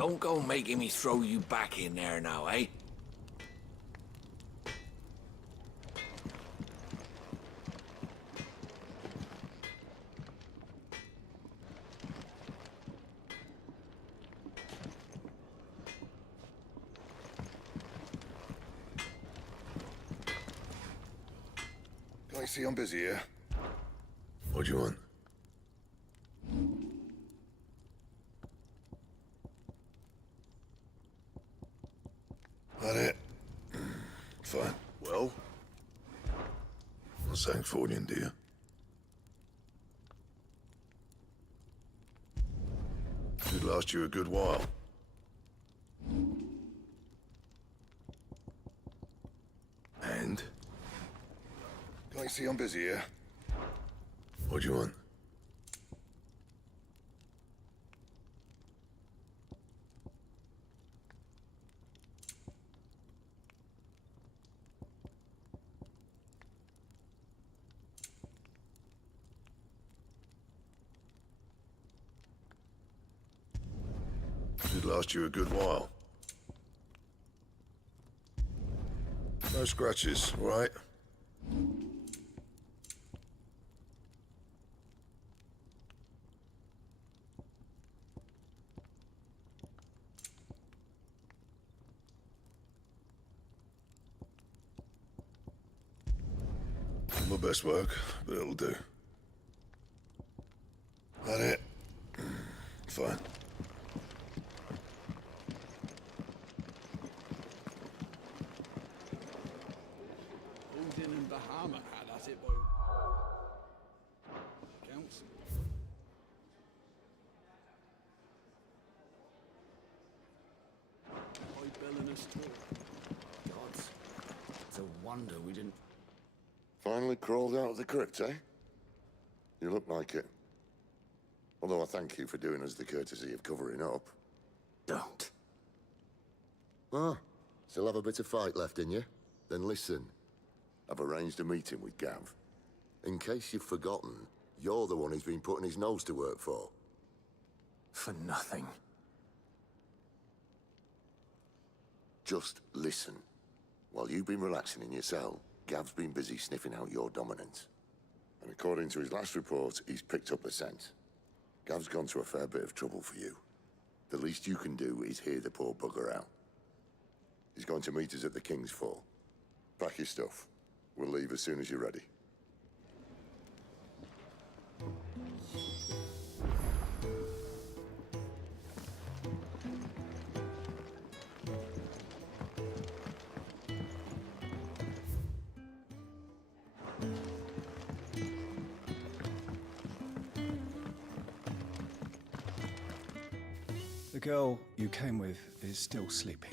Don't go making me throw you back in there now, eh? I see I'm busy here. What do you want? That it? Fine. Well? I'm saying Fordian, do you? Should last you a good while. And? I see I'm busy here. What do you want? Should last you a good while. No scratches, all right? My best work, but it'll do. That it? Fine. Odin and Bahama had at it, boy. Council. Why belling us too? Gods. It's a wonder we didn't... Finally crawled out of the crypt, eh? You look like it. Although I thank you for doing us the courtesy of covering up. Don't. Ah, still have a bit of fight left in you? Then listen. I've arranged a meeting with Gav. In case you've forgotten, you're the one he's been putting his nose to work for. For nothing. Just listen. While you've been relaxing in your cell, Gav's been busy sniffing out your dominance. And according to his last report, he's picked up the scent. Gav's gone to a fair bit of trouble for you. The least you can do is hear the poor bugger out. He's going to meet us at the King's Fall. Pack your stuff. We'll leave as soon as you're ready. The girl you came with is still sleeping.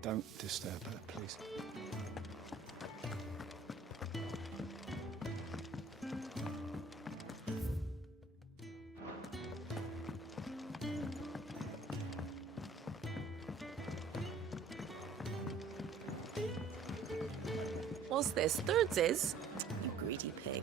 Don't disturb her, please. What's this? Thirdsies? You greedy pig.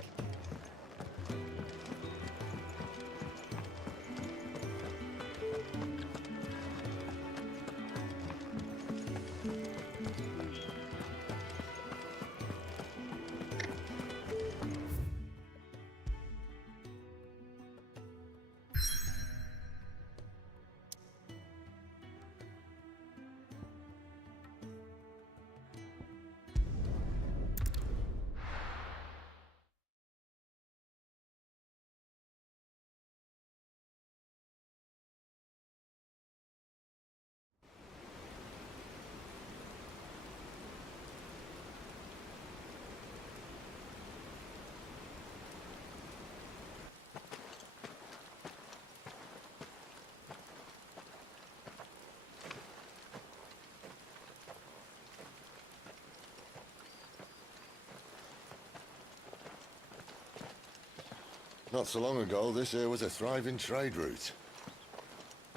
Not so long ago, this here was a thriving trade route.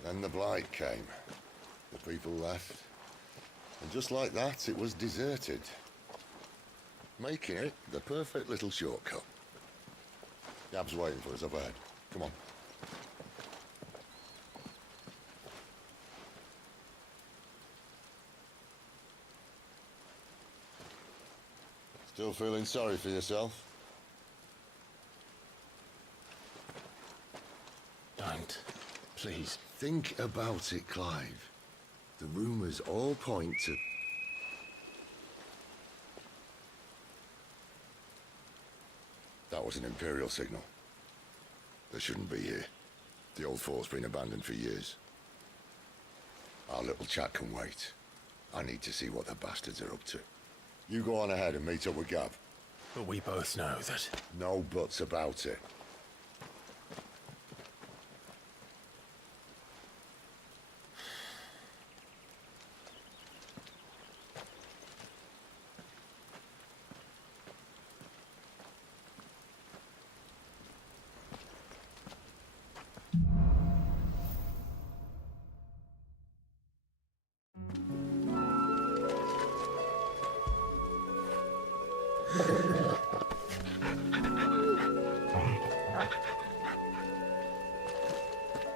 Then the Blight came. The people left. And just like that, it was deserted. Making it the perfect little shortcut. Gab's waiting for us up ahead. Come on. Still feeling sorry for yourself? Don't. Please. Think about it, Clive. The rumours all point to... That was an Imperial signal. They shouldn't be here. The old fort's been abandoned for years. Our little chat can wait. I need to see what the bastards are up to. You go on ahead and meet up with Gav. But we both know that... No buts about it.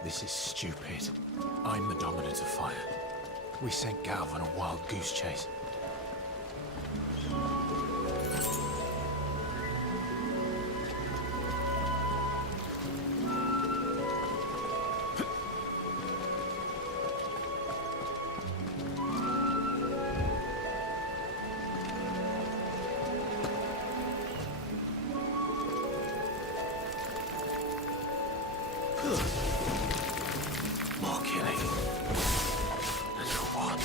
This is stupid. I'm the dominant of fire. We sent Gav on a wild goose chase. More killing. And for what?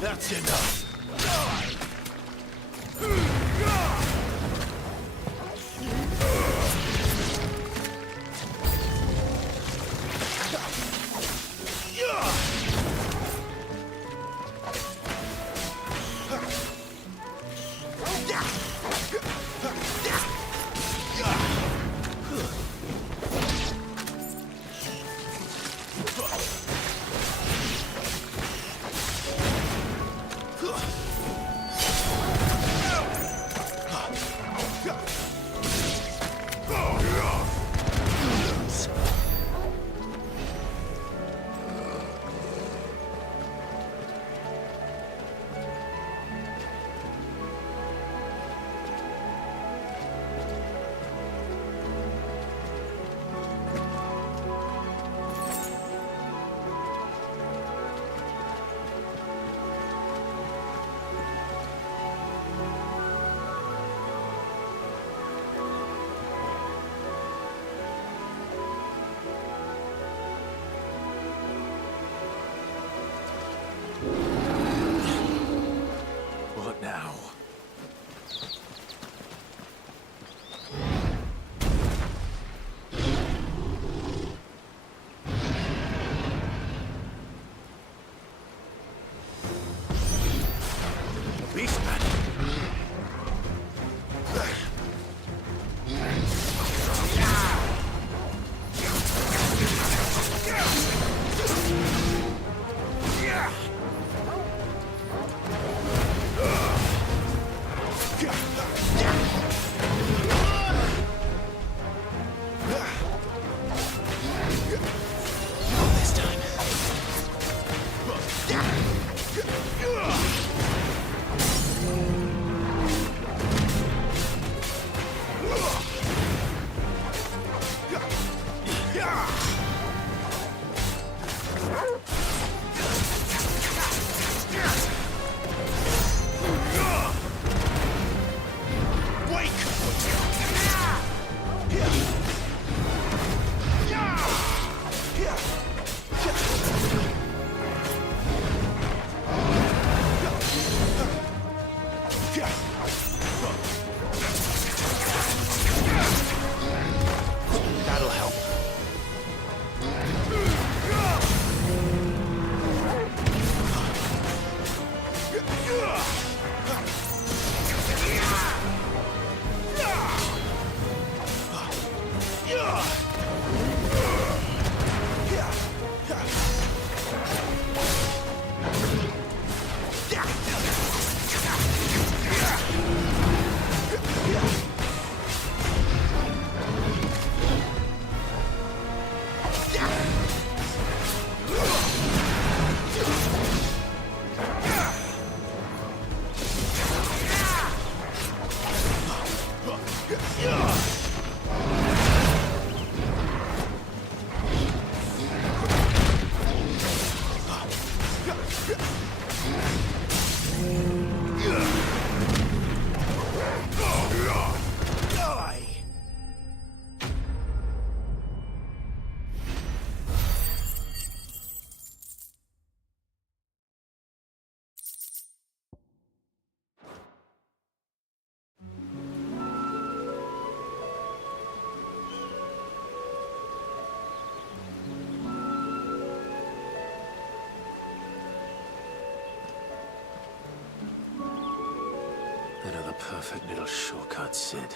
That's enough. Another perfect little shortcut, Sid.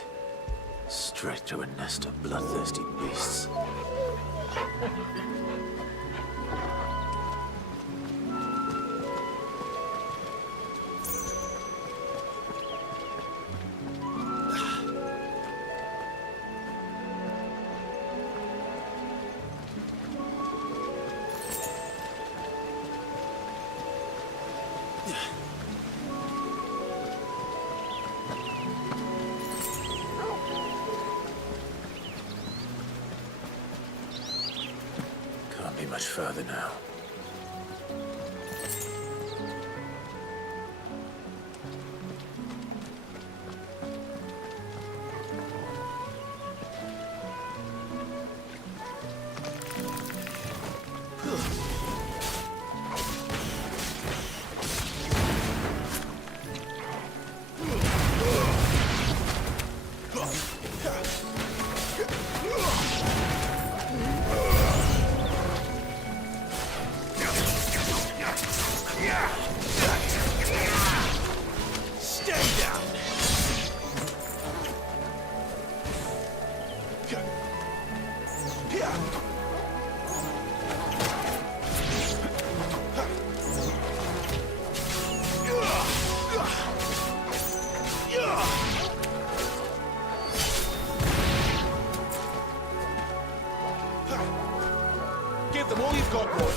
Straight to a nest of bloodthirsty beasts. Can't be much further now. Give them all you've got, boy.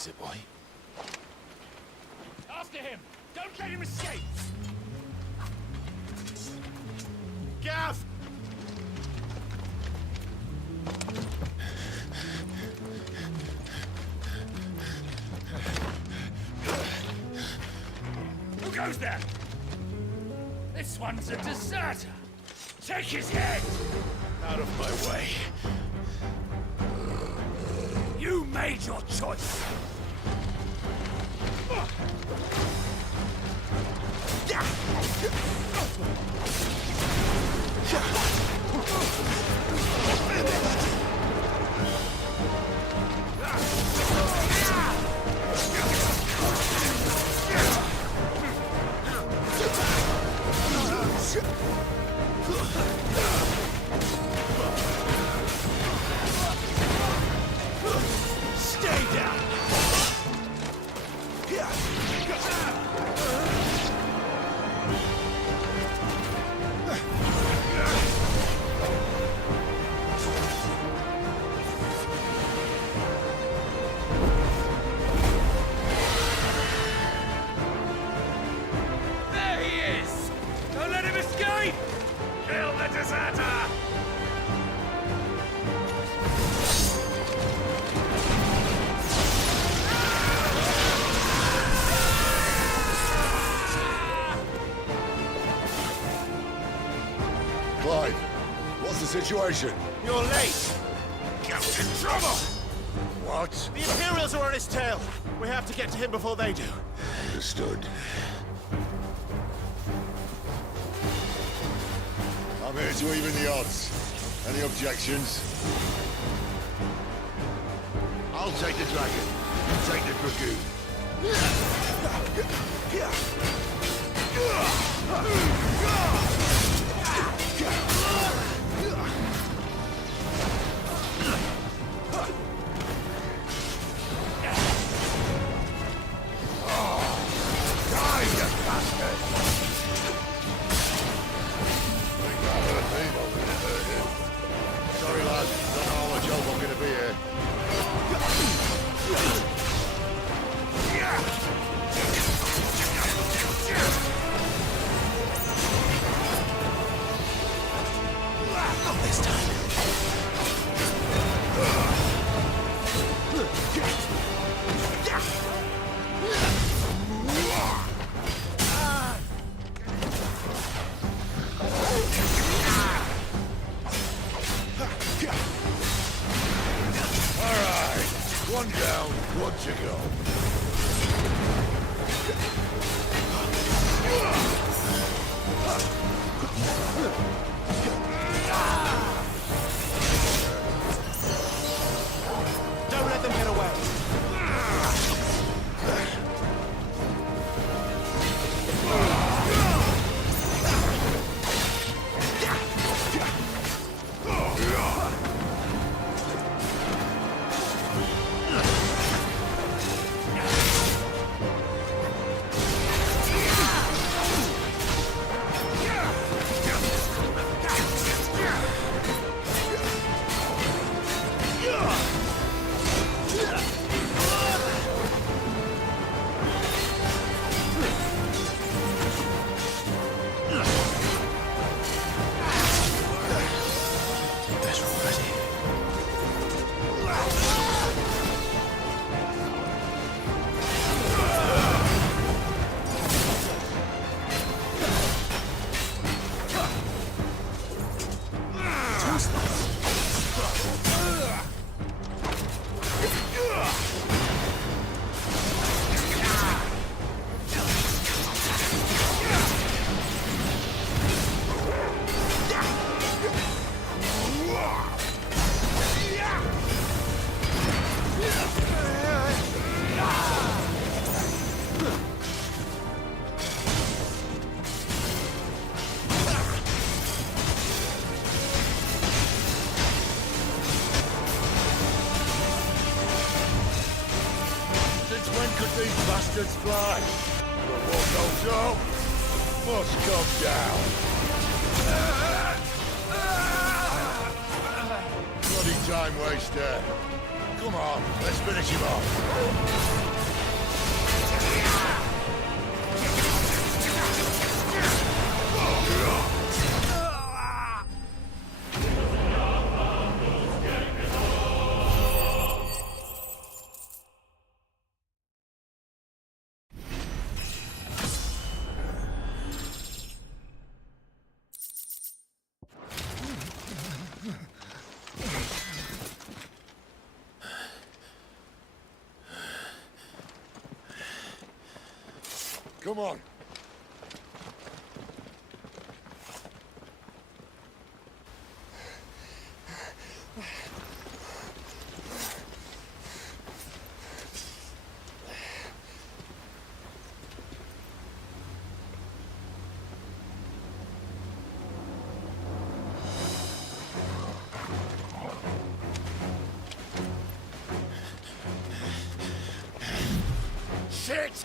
is it, boy? After him! Don't let him escape! Gav! Who goes there? This one's a deserter. Take his head! Out of my way. You made your choice. Stay down. There he is! Don't let him escape! Kill the deserter! Clive, what's the situation? You're late! Get in trouble! What? The Imperials are on his tail! We have to get to him before they do. Understood. I'm here to even the odds. Any objections? I'll take the dragon. You take the dragoon. Die, you bastard! Sorry, lad. Don't know how much help I'm gonna be here. Not this time. All right. One down, one to go. Don't let them get away. Better already. Since when could these bastards fly? The war goes on. Must come down. Bloody time waster. Come on, let's finish him off. Come on. Shit!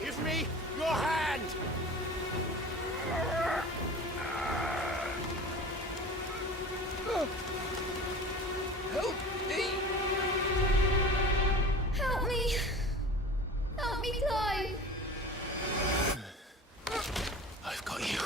Give me your hand! Help me! Help me! Help me, Clive! I've got you.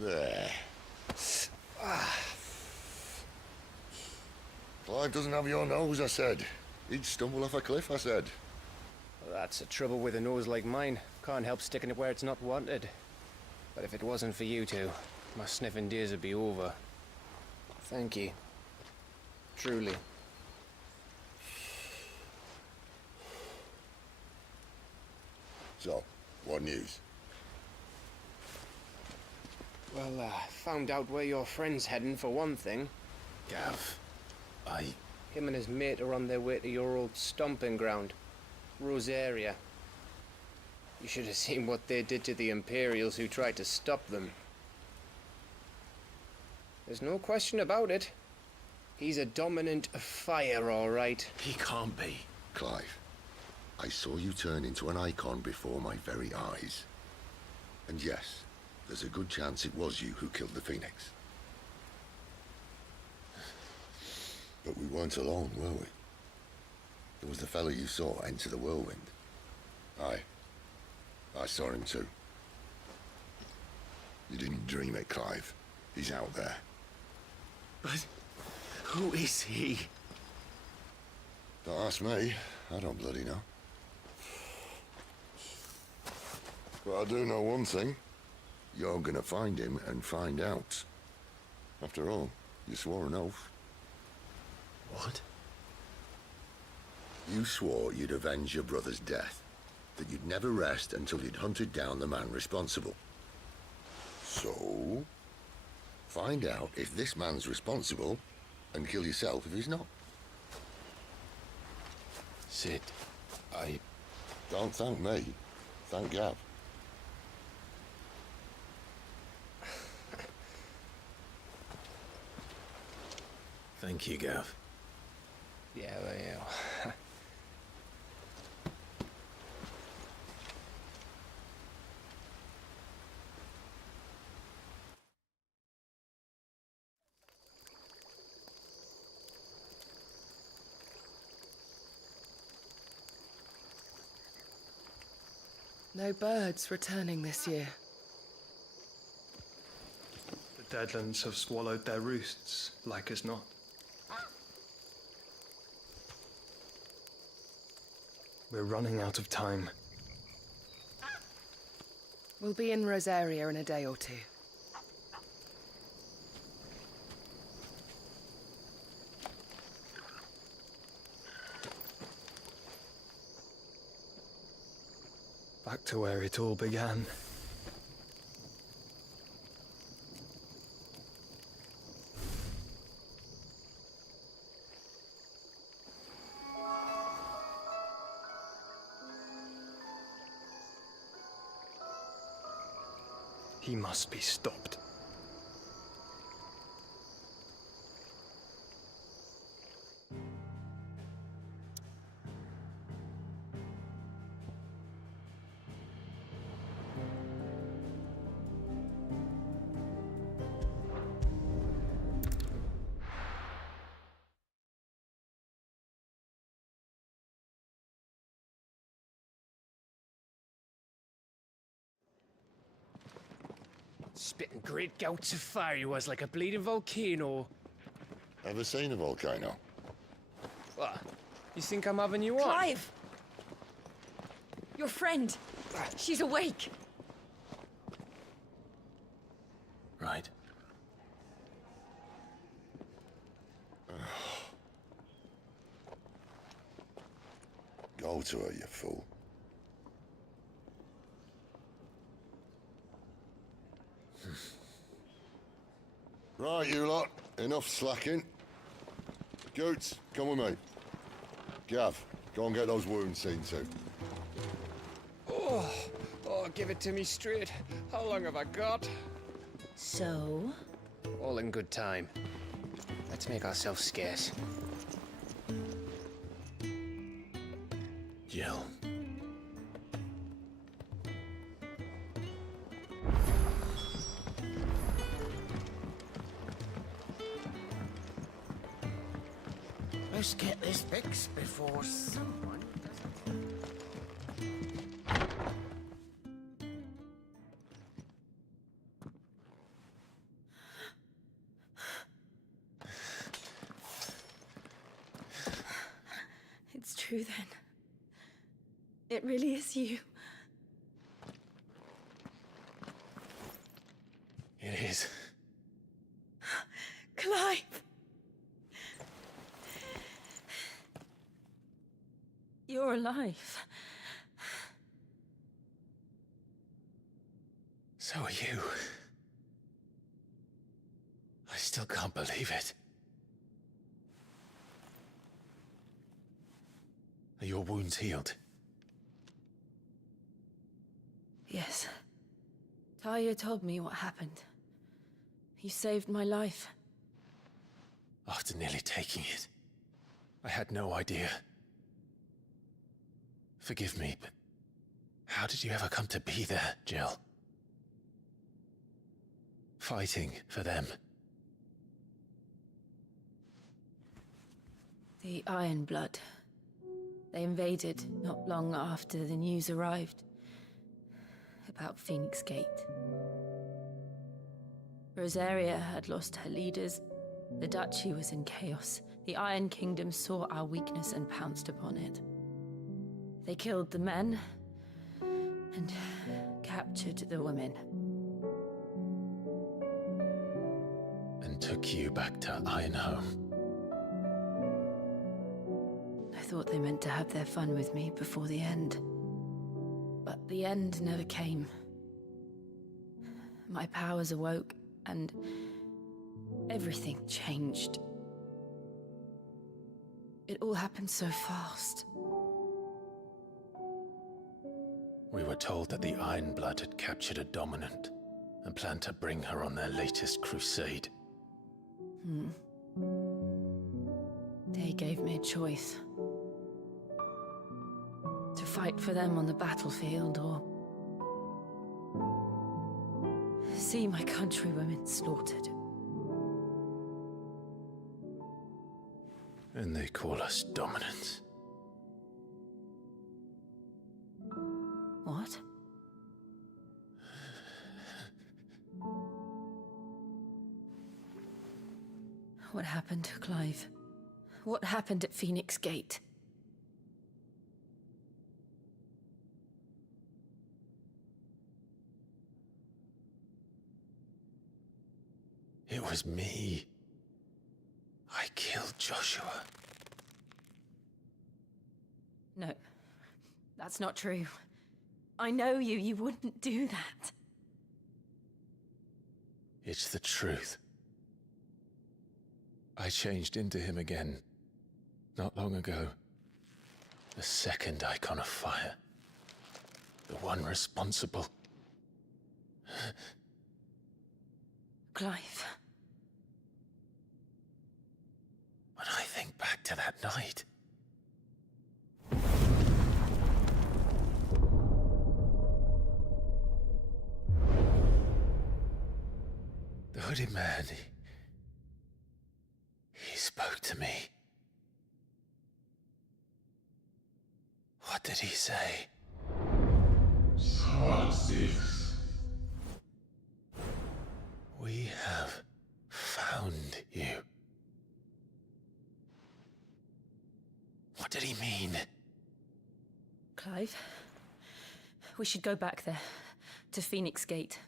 There. Clive doesn't have your nose, I said. He'd stumble off a cliff, I said. Well, that's the trouble with a nose like mine. Can't help sticking it where it's not wanted. But if it wasn't for you two, my sniffing days would be over. Thank you. Truly. So, what news? Well, found out where your friend's heading for one thing. Gav, Him and his mate are on their way to your old stomping ground, Rosaria. You should have seen what they did to the Imperials who tried to stop them. There's no question about it. He's a dominant of fire, all right. he can't be. Clive, I saw you turn into an icon before my very eyes. And yes, there's a good chance it was you who killed the Phoenix. But we weren't alone, were we? There was the fellow you saw enter the whirlwind. I saw him too. You didn't dream it, Clive. He's out there. But who is he? Don't ask me. I don't bloody know. But I do know one thing. You're gonna find him and find out. After all, you swore an oath. What? You swore you'd avenge your brother's death, that you'd never rest until you'd hunted down the man responsible. So, find out if this man's responsible, and kill yourself if he's not. Sid, Don't thank me. Thank Gav. Thank you, Gav. Yeah, well, yeah. No birds returning this year. The Deadlands have swallowed their roosts, like as not. We're running out of time. We'll be in Rosaria in a day or two. Back to where it all began. He must be stopped. Spitting great gouts of fire he was, like a bleeding volcano. Ever seen a volcano? What? You think I'm having you on? Clive! Your friend. She's awake. Right. Go to her, you fool. Right, you lot. Enough slacking. Goots, come with me. Gav, go and get those wounds seen to. Oh, give it to me straight. How long have I got? So? All in good time. Let's make ourselves scarce. Jill. Let's get this fixed before someone doesn't. It's true then. It really is you. It is. Clive! You're alive. So are you. I still can't believe it. Are your wounds healed? Yes. Talia told me what happened. You saved my life. After nearly taking it, I had no idea. Forgive me, but how did you ever come to be there, Jill? Fighting for them. The Iron Blood. They invaded not long after the news arrived about Phoenix Gate. Rosaria had lost her leaders. The Duchy was in chaos. The Iron Kingdom saw our weakness and pounced upon it. They killed the men and captured the women. And took you back to Ironhome. I thought they meant to have their fun with me before the end. But the end never came. My powers awoke, and everything changed. It all happened so fast. We were told that the Iron Blood had captured a dominant and planned to bring her on their latest crusade. They gave me a choice. To fight for them on the battlefield, or see my countrywomen slaughtered. And they call us dominants. What? What happened, Clive? What happened at Phoenix Gate? It was me. I killed Joshua. No, that's not true. I know you. You wouldn't do that. It's the truth. I changed into him again, not long ago. The second icon of fire. The one responsible. Clive. When I think back to that night... The hooded man, he spoke to me. What did he say? We have found you. What did he mean? Clive, we should go back there, to Phoenix Gate.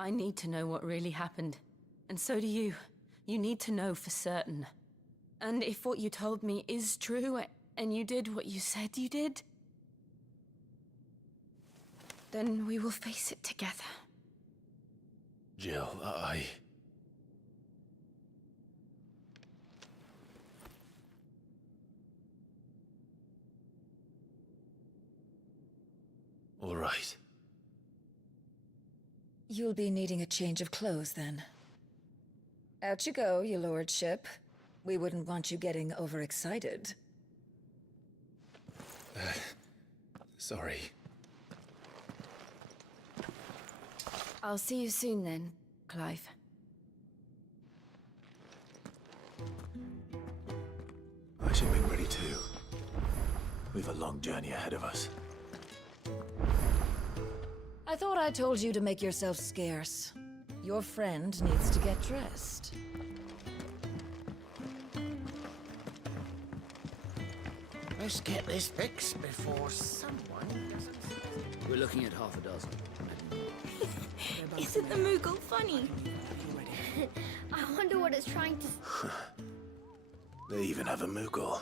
I need to know what really happened, and so do you. You need to know for certain. And if what you told me is true, and you did what you said you did, then we will face it together. Jill, All right. You'll be needing a change of clothes, then. Out you go, your lordship. We wouldn't want you getting overexcited. Sorry. I'll see you soon then, Clive. I should be ready too. We've a long journey ahead of us. I thought I told you to make yourself scarce. Your friend needs to get dressed. Let's get this fixed before someone doesn't. We're looking at half a dozen. Isn't the Moogle funny? I wonder what it's trying to... They even have a Moogle.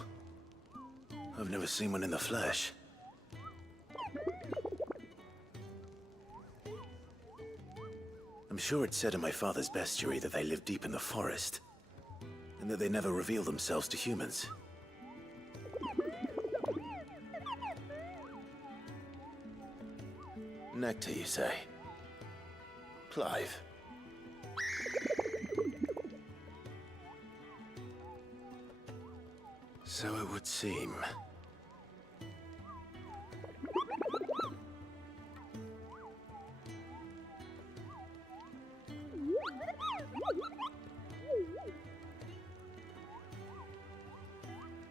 I've never seen one in the flesh. I'm sure it said in my father's bestiary that they live deep in the forest, and that they never reveal themselves to humans. Nectar, you say? Clive. So it would seem.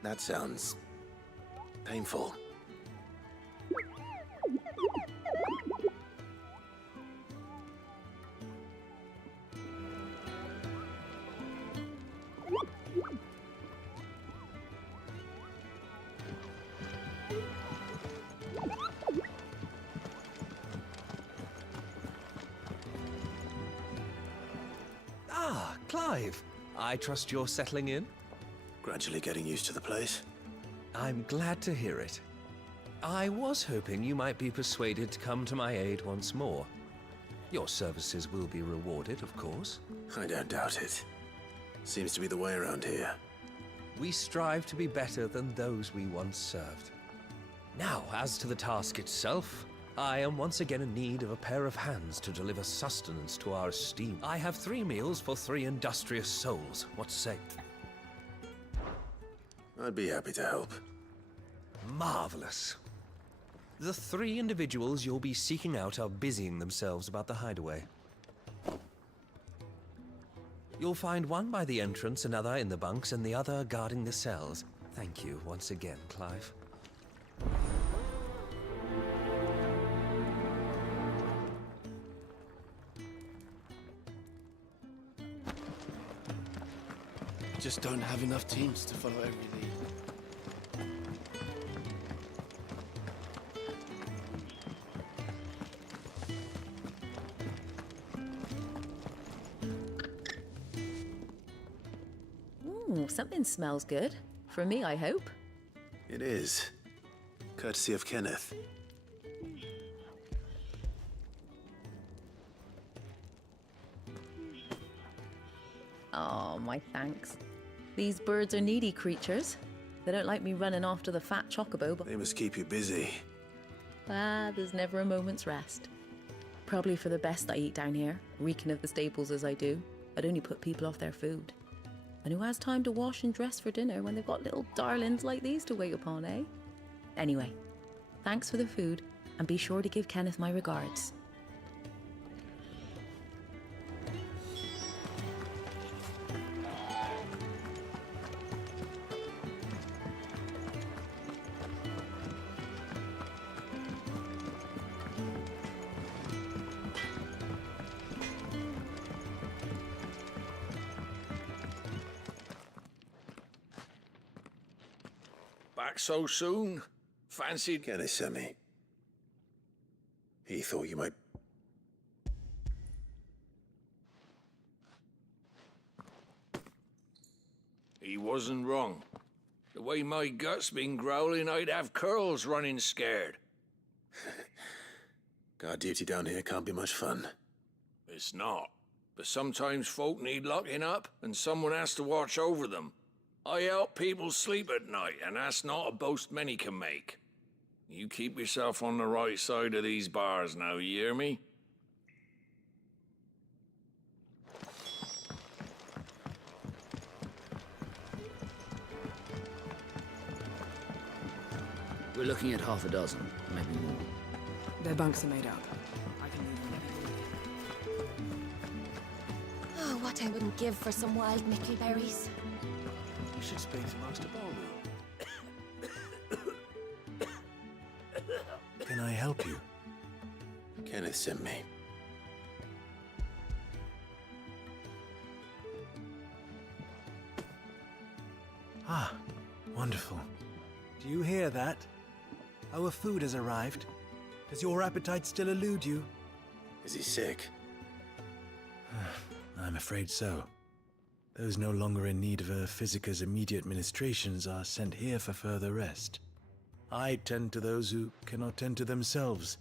That sounds painful. Ah, Clive. I trust you're settling in? Gradually getting used to the place. I'm glad to hear it. I was hoping you might be persuaded to come to my aid once more. Your services will be rewarded, of course. I don't doubt it. Seems to be the way around here. We strive to be better than those we once served. Now, as to the task itself, I am once again in need of a pair of hands to deliver sustenance to our esteem. I have 3 meals for 3 industrious souls. What say? I'd be happy to help. Marvelous. The 3 individuals you'll be seeking out are busying themselves about the hideaway. You'll find one by the entrance, another in the bunks, and the other guarding the cells. Thank you once again, Clive. just don't have enough teams to follow every lead. Ooh, something smells good. For me, I hope. It is. Courtesy of Kenneth. Oh, my thanks. These birds are needy creatures. They don't like me running after the fat chocobo, but They must keep you busy. there's never a moment's rest. Probably for the best I eat down here, reeking of the stables as I do. I'd only put people off their food. And who has time to wash and dress for dinner when they've got little darlings like these to wait upon, eh? Anyway, thanks for the food, and be sure to give Kenneth my regards. Back so soon? Fancied... Kenneth sent me. He thought you might... He wasn't wrong. The way my gut's been growling, I'd have curls running scared. Guard duty down here can't be much fun. It's not. But sometimes folk need locking up, and someone has to watch over them. I help people sleep at night, and that's not a boast many can make. You keep yourself on the right side of these bars now, you hear me? We're looking at half a dozen, maybe more. Their bunks are made up. Oh, what I wouldn't give for some wild mickleberries. We should speak to Master Ballroom. Can I help you? Kenneth sent me. Ah, wonderful. Do you hear that? Our food has arrived. Does your appetite still elude you? Is he sick? I'm afraid so. Those no longer in need of a physicker's immediate ministrations are sent here for further rest. I tend to those who cannot tend to themselves,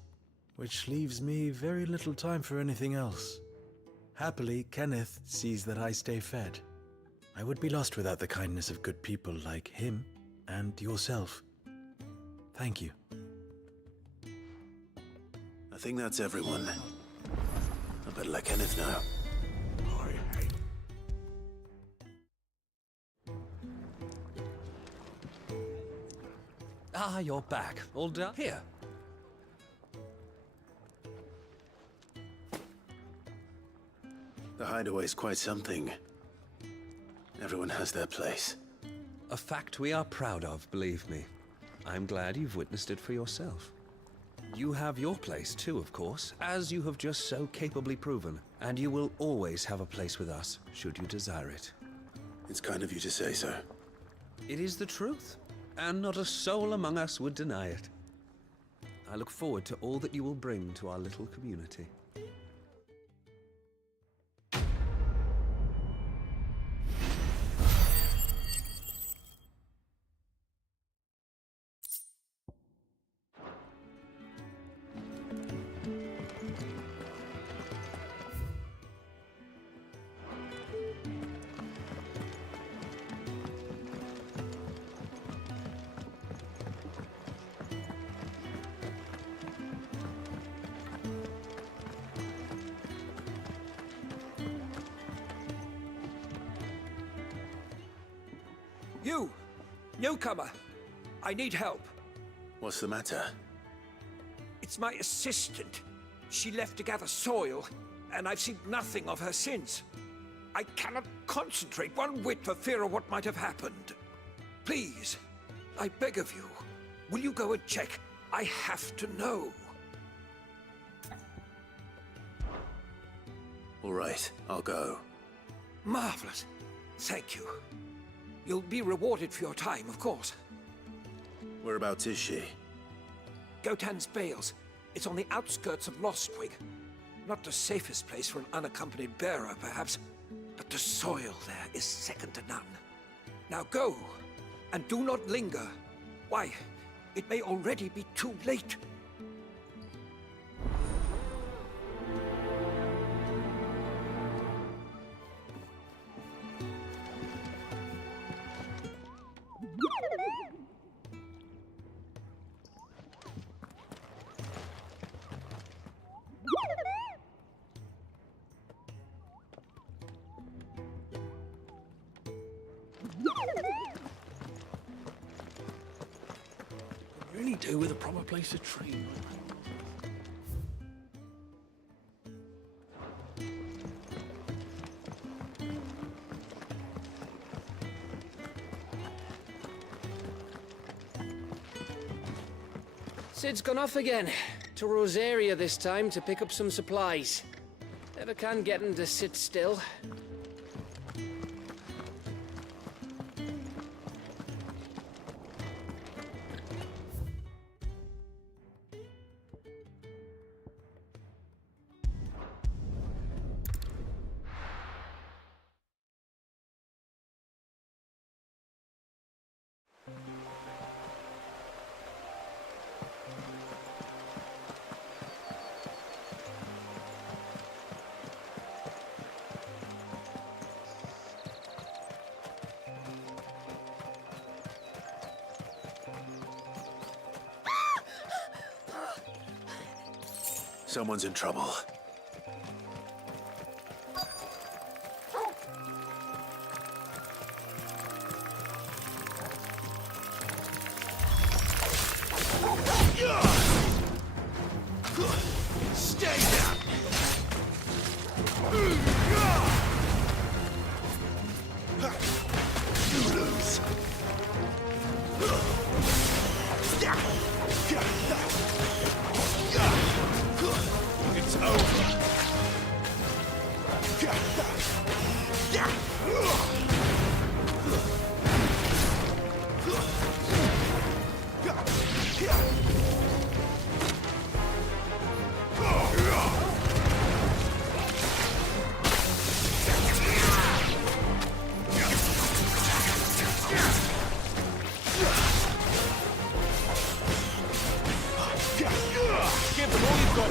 which leaves me very little time for anything else. Happily, Kenneth sees that I stay fed. I would be lost without the kindness of good people like him and yourself. Thank you. I think that's everyone. I better let Kenneth know. Ah, you're back. All done? Here. The hideaway's quite something. Everyone has their place. A fact we are proud of, believe me. I'm glad you've witnessed it for yourself. You have your place too, of course, as you have just so capably proven. And you will always have a place with us, should you desire it. It's kind of you to say so. It is the truth, and not a soul among us would deny it. I look forward to all that you will bring to our little community. You! Newcomer! I need help. What's the matter? It's my assistant. She left to gather soil, and I've seen nothing of her since. I cannot concentrate one whit for fear of what might have happened. Please, I beg of you, will you go and check? I have to know. All right, I'll go. Marvelous. Thank you. You'll be rewarded for your time, of course. Whereabouts is she? Gotan's Bales. It's on the outskirts of Lostwig. Not the safest place for an unaccompanied bearer, perhaps, but the soil there is second to none. Now go, and do not linger. Why, it may already be too late. Really do with a proper place to train. Sid's gone off again. To Rosaria this time to pick up some supplies. Never can get him to sit still. Someone's in trouble. Stay down! You lose. It's over. Give them all you've got.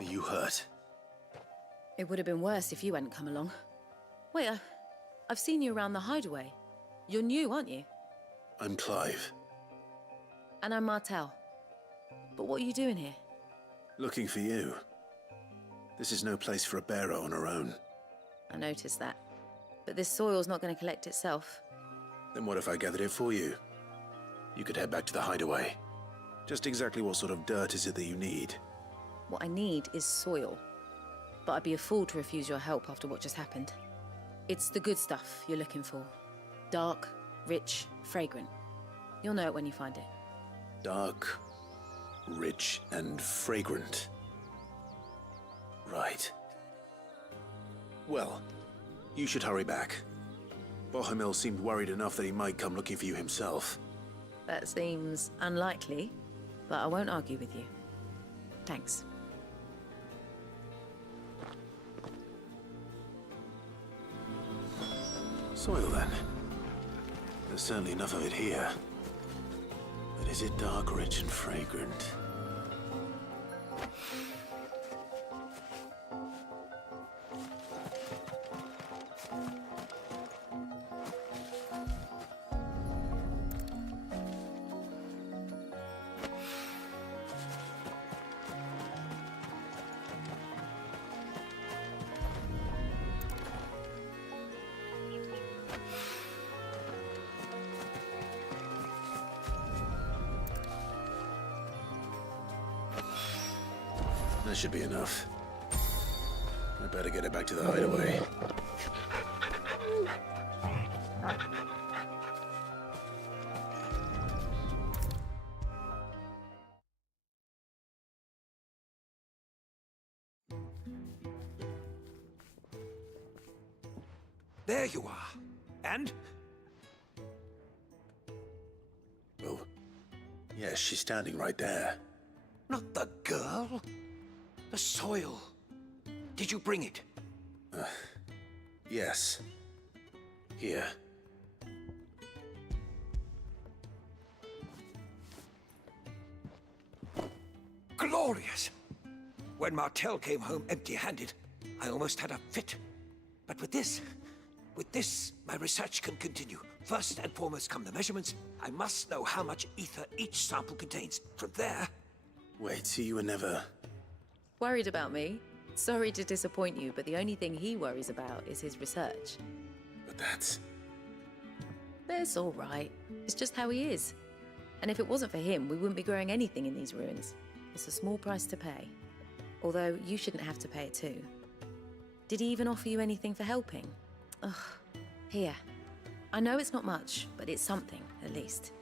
Are you hurt? It would have been worse if you hadn't come along. Wait, I've seen you around the hideaway. You're new, aren't you? I'm Clive. And I'm Martel. But what are you doing here? Looking for you. This is no place for a bearer on her own. I noticed that. But this soil's not going to collect itself. Then what if I gathered it for you? You could head back to the hideaway. Just exactly what sort of dirt is it that you need? What I need is soil. But I'd be a fool to refuse your help after what just happened. It's the good stuff you're looking for. Dark, rich, fragrant. You'll know it when you find it. Dark, rich, and fragrant. Right. Well, you should hurry back. Bohemil seemed worried enough that he might come looking for you himself. That seems unlikely, but I won't argue with you. Thanks. Soil, then. There's certainly enough of it here. But is it dark, rich, and fragrant? That should be enough. I better get it back to the hideaway. There you are. And? Oh, yes, she's standing right there. Not the girl. The soil. Did you bring it? Yes. Here. Glorious! When Martel came home empty-handed, I almost had a fit. But with this, my research can continue. First and foremost come the measurements. I must know how much ether each sample contains. From there... Wait, so you were never... Worried about me? Sorry to disappoint you, but the only thing he worries about is his research. But that's... That's all right. It's just how he is. And if it wasn't for him, we wouldn't be growing anything in these ruins. It's a small price to pay. Although, you shouldn't have to pay it too. Did he even offer you anything for helping? Ugh. Here. I know it's not much, but it's something, at least.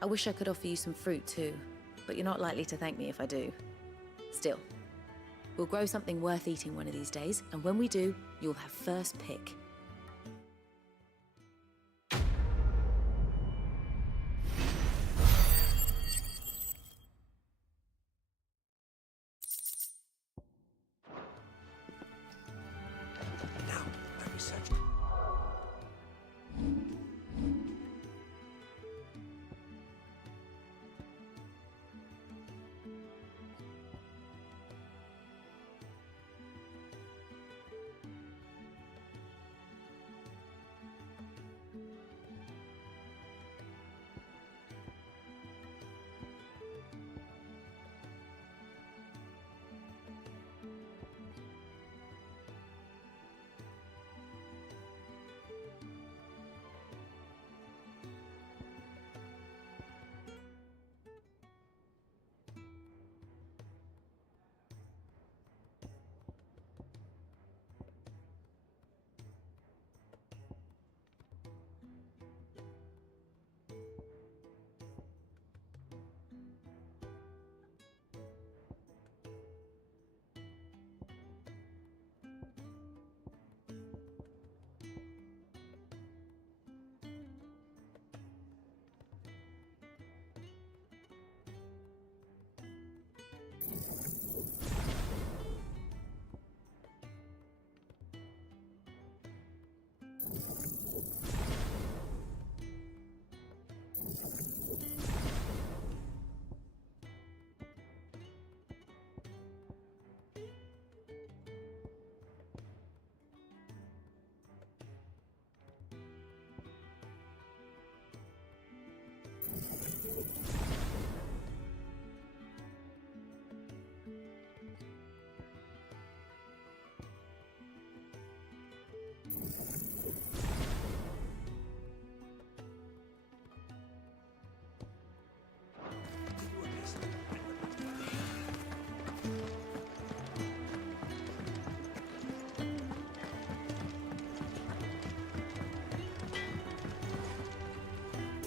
I wish I could offer you some fruit too, but you're not likely to thank me if I do. Still, we'll grow something worth eating one of these days, and when we do, you'll have first pick. Now, my research...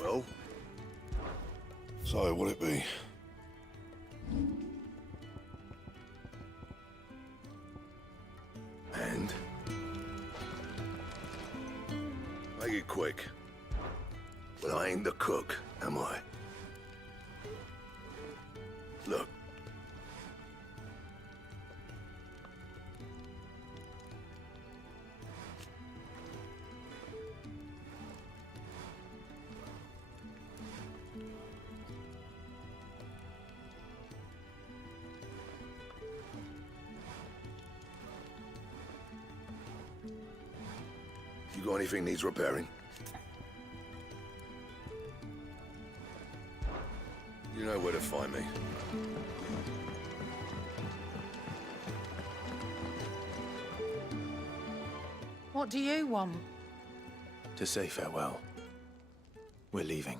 Well? So, what'll it be? And? Make it quick. Well, I ain't the cook, am I? Look. You got anything needs repairing? You know where to find me. What do you want? To say farewell. We're leaving.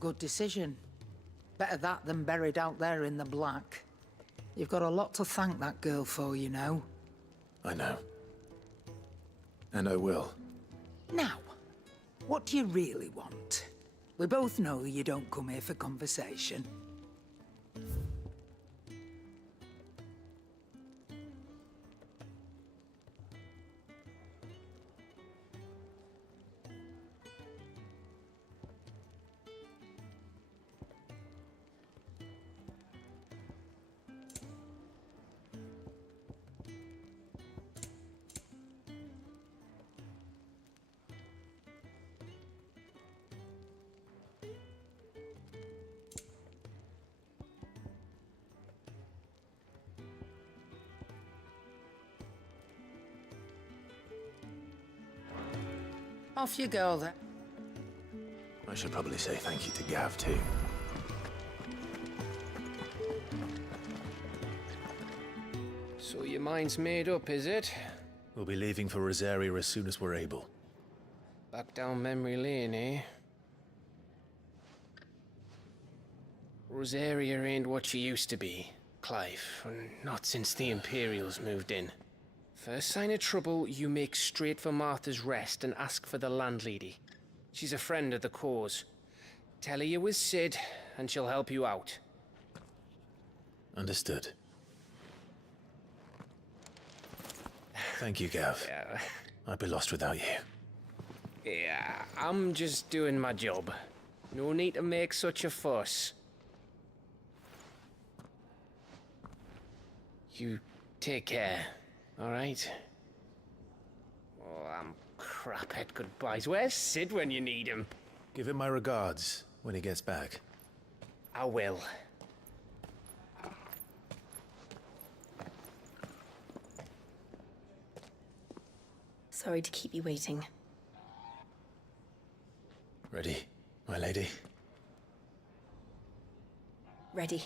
Good decision. Better that than buried out there in the black. You've got a lot to thank that girl for, you know. I know. And I will. Now, what do you really want? We both know you don't come here for conversation. Off you go, then. I should probably say thank you to Gav, too. So your mind's made up, is it? We'll be leaving for Rosaria as soon as we're able. Back down memory lane, eh? Rosaria ain't what she used to be, Clive. Not since the Imperials moved in. First sign of trouble, you make straight for Martha's Rest and ask for the landlady. She's a friend of the cause. Tell her you was Sid, and she'll help you out. Understood. Thank you, Gav. Yeah. I'd be lost without you. Yeah, I'm just doing my job. No need to make such a fuss. You take care, all right? Oh, I'm crap at goodbyes. Where's Sid when you need him? Give him my regards when he gets back. I will. Sorry to keep you waiting. Ready, my lady? Ready.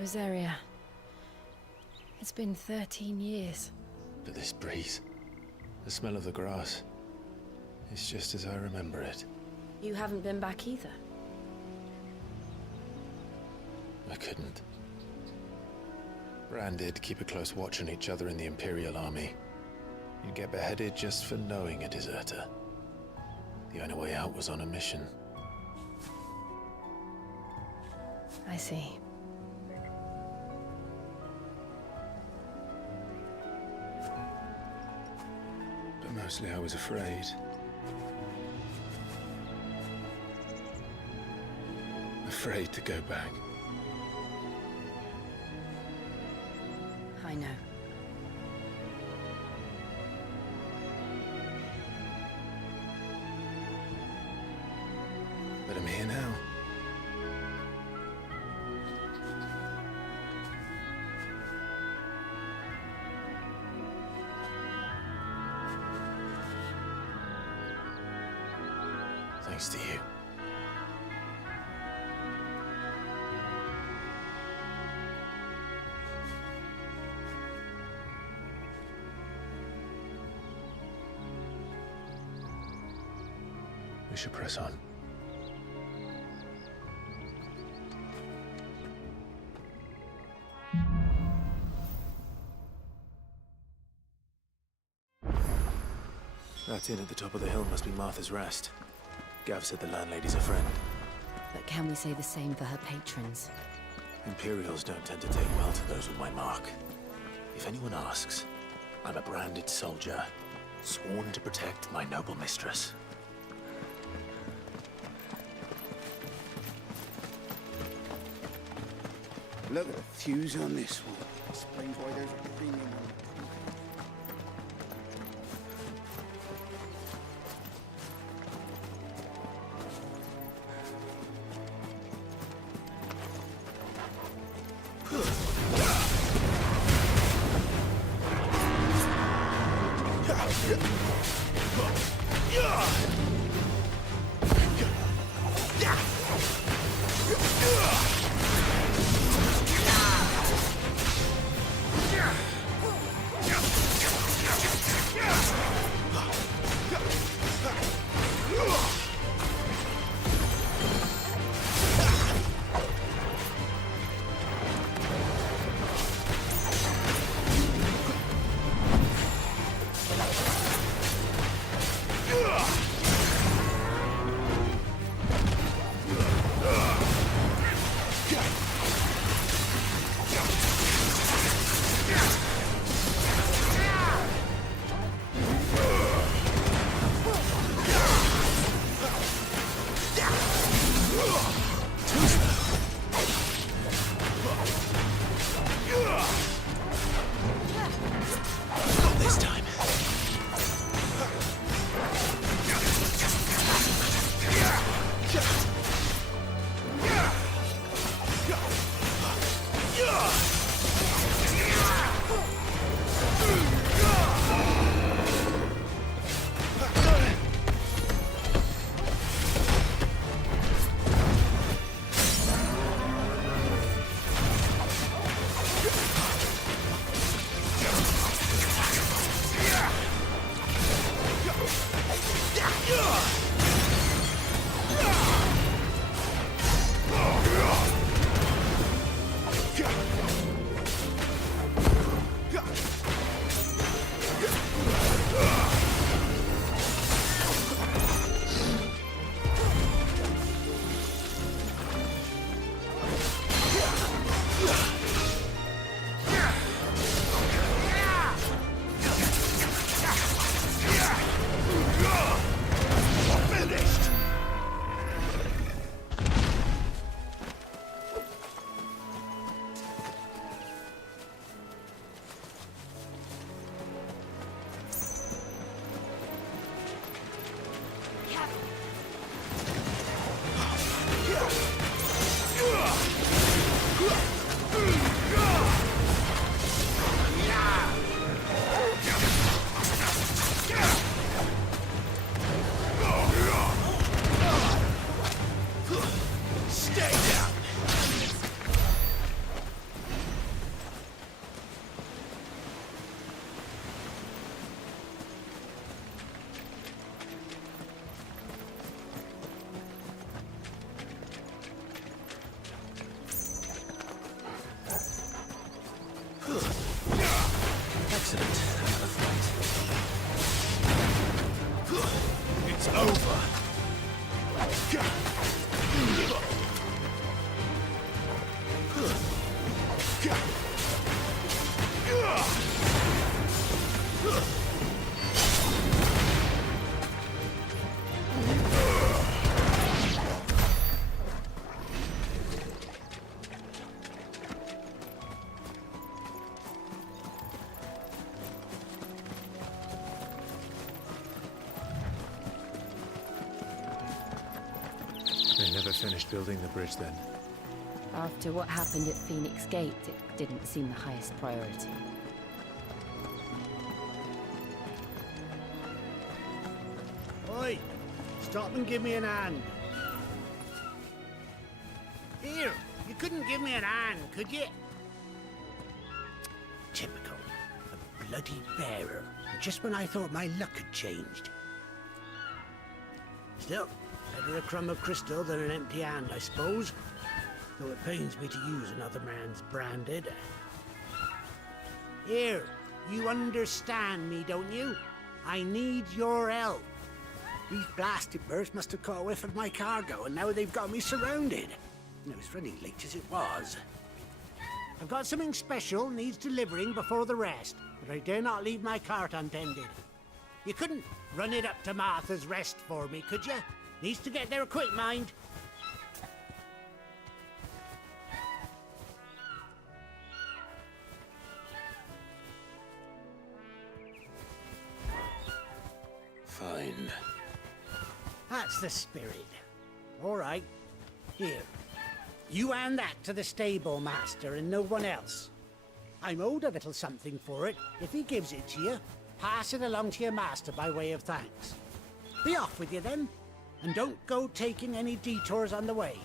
Rosaria. It's been 13 years. But this breeze, the smell of the grass, it's just as I remember it. You haven't been back either. I couldn't. Bran did keep a close watch on each other in the Imperial Army. You'd get beheaded just for knowing a deserter. The only way out was on a mission. I see. But mostly I was afraid. Afraid to go back. I know. But I'm here now. Thanks to you. We should press on. That inn at the top of the hill must be Martha's Rest. Gav said the landlady's a friend. But can we say the same for her patrons? Imperials don't tend to take well to those with my mark. If anyone asks, I'm a branded soldier, sworn to protect my noble mistress. Look at the fuse on this one. Explains why there's a premium on it. Excellent. Another fight. It's over. They never finished building the bridge then. After what happened at Phoenix Gate, it didn't seem the highest priority. Oi! Stop and give me an hand. Here, you couldn't give me an hand, could you? Typical. A bloody bearer. Just when I thought my luck had changed. Still, better a crumb of crystal than an empty hand, I suppose. Though it pains me to use another man's branded. Here, you understand me, don't you? I need your help. These blasted birds must have caught a whiff of my cargo, and now they've got me surrounded. It was running late as it was. I've got something special needs delivering before the rest, but I dare not leave my cart untended. You couldn't run it up to Martha's Rest for me, could you? Needs to get there quick, mind. Fine. That's the spirit. All right. Here. You hand that to the stable master and no one else. I'm owed a little something for it. If he gives it to you, pass it along to your master by way of thanks. Be off with you then, and don't go taking any detours on the way.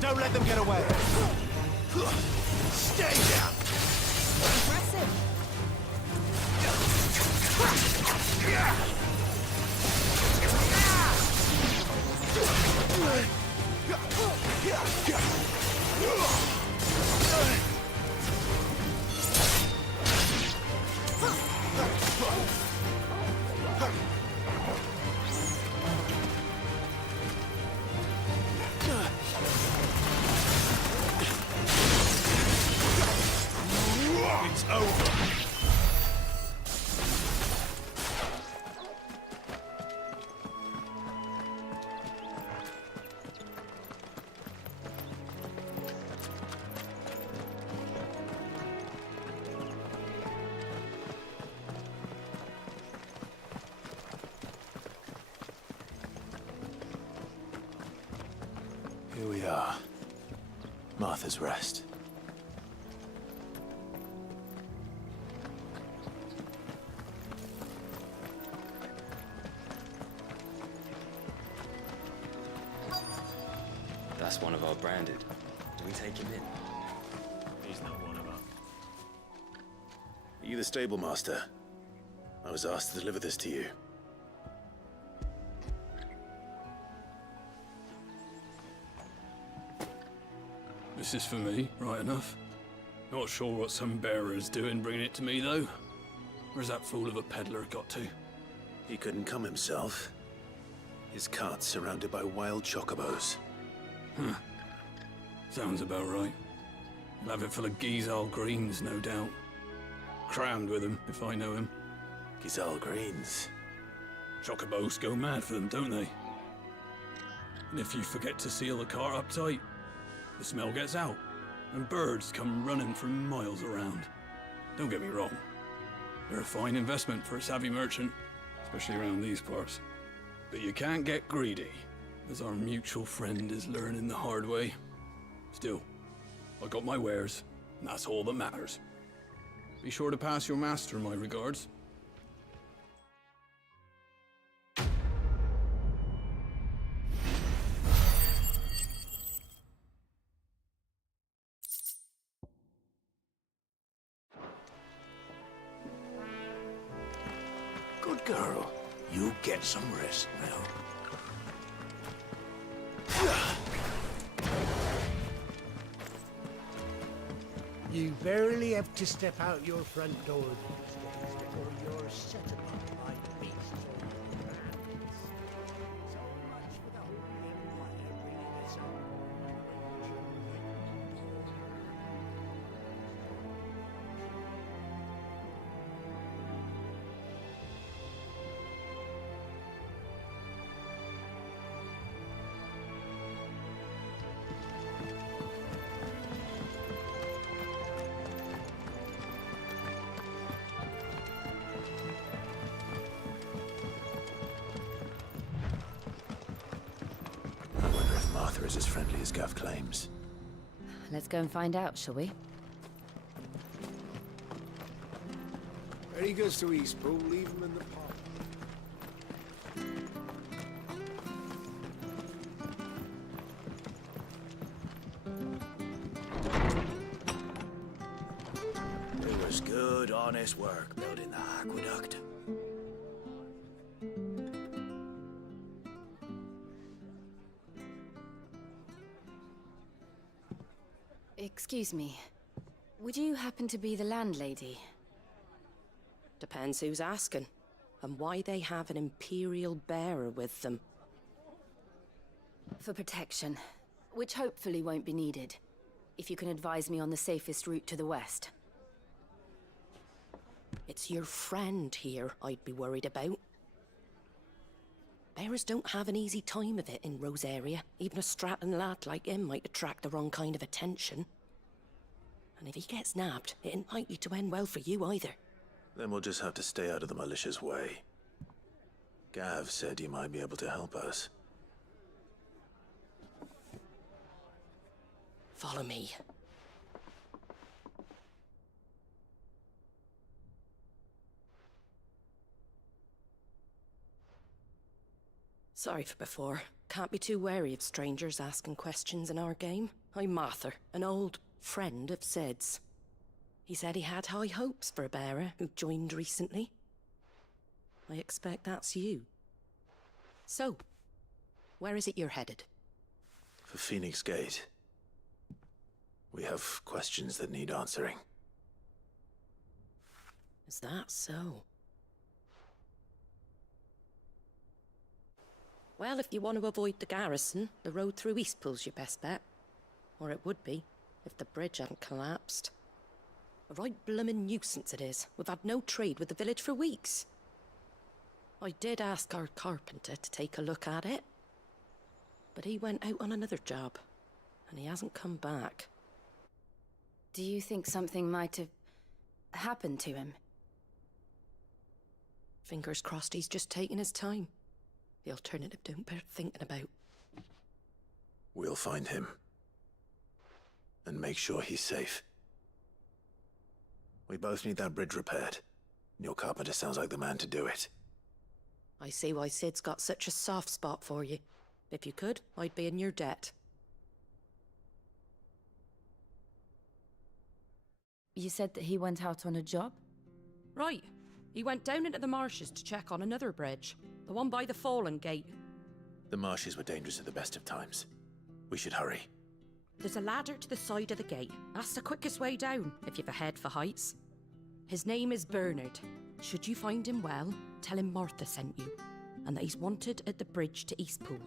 Don't let them get away. Stay down! Impressive. It's over. Here we are. Martha's Rest. That's one of our branded. Do we take him in? He's not one of us. Are you the stable master? I was asked to deliver this to you. This is for me, right enough. Not sure what some bearer's doing bringing it to me, though. Where's that fool of a peddler got to? He couldn't come himself. His cart's surrounded by wild chocobos. Huh. Sounds about right. He'll have it full of Gizal greens, no doubt. Crammed with them, if I know him. Gizal greens? Chocobos go mad for them, don't they? And if you forget to seal the cart up tight, the smell gets out, and birds come running from miles around. Don't get me wrong. They're a fine investment for a savvy merchant, especially around these parts. But you can't get greedy, as our mutual friend is learning the hard way. Still, I got my wares, and that's all that matters. Be sure to pass your master my regards. Good girl. You get some rest now. You barely have to step out your front door these days before you're set upon by beasts or brands. So much for the Holy Empire bringing us up. Martha is as friendly as Gav claims. Let's go and find out, shall we? When he goes to Eastpool, leave him in the park. It was good, honest work building the aqueduct. Excuse me. Would you happen to be the landlady? Depends who's asking, and why they have an Imperial bearer with them. For protection, which hopefully won't be needed. If you can advise me on the safest route to the west. It's your friend here I'd be worried about. Bearers don't have an easy time of it in Rose area. Even a Stratton lad like him might attract the wrong kind of attention. And if he gets nabbed, it ain't likely to end well for you either. Then we'll just have to stay out of the malicious way. Gav said you might be able to help us. Follow me. Sorry for before. Can't be too wary of strangers asking questions in our game. I'm Martha, an old friend of Sid's. He said he had high hopes for a bearer who joined recently. I expect that's you. So, where is it you're headed? For Phoenix Gate. We have questions that need answering. Is that so? Well, if you want to avoid the garrison, the road through Eastpool's your best bet. Or it would be, if the bridge hadn't collapsed. A right bloomin' nuisance it is. We've had no trade with the village for weeks. I did ask our carpenter to take a look at it. But he went out on another job, and he hasn't come back. Do you think something might have happened to him? Fingers crossed he's just taking his time. The alternative don't bear thinking about. We'll find him. And make sure he's safe. We both need that bridge repaired. Your carpenter sounds like the man to do it. I see why Sid's got such a soft spot for you. If you could, I'd be in your debt. You said that he went out on a job? Right. He went down into the marshes to check on another bridge. The one by the Fallen Gate. The marshes were dangerous at the best of times. We should hurry. There's a ladder to the side of the gate. That's the quickest way down, if you've a head for heights. His name is Bernard. Should you find him well, tell him Martha sent you, and that he's wanted at the bridge to Eastpool.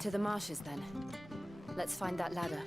To the marshes, then. Let's find that ladder.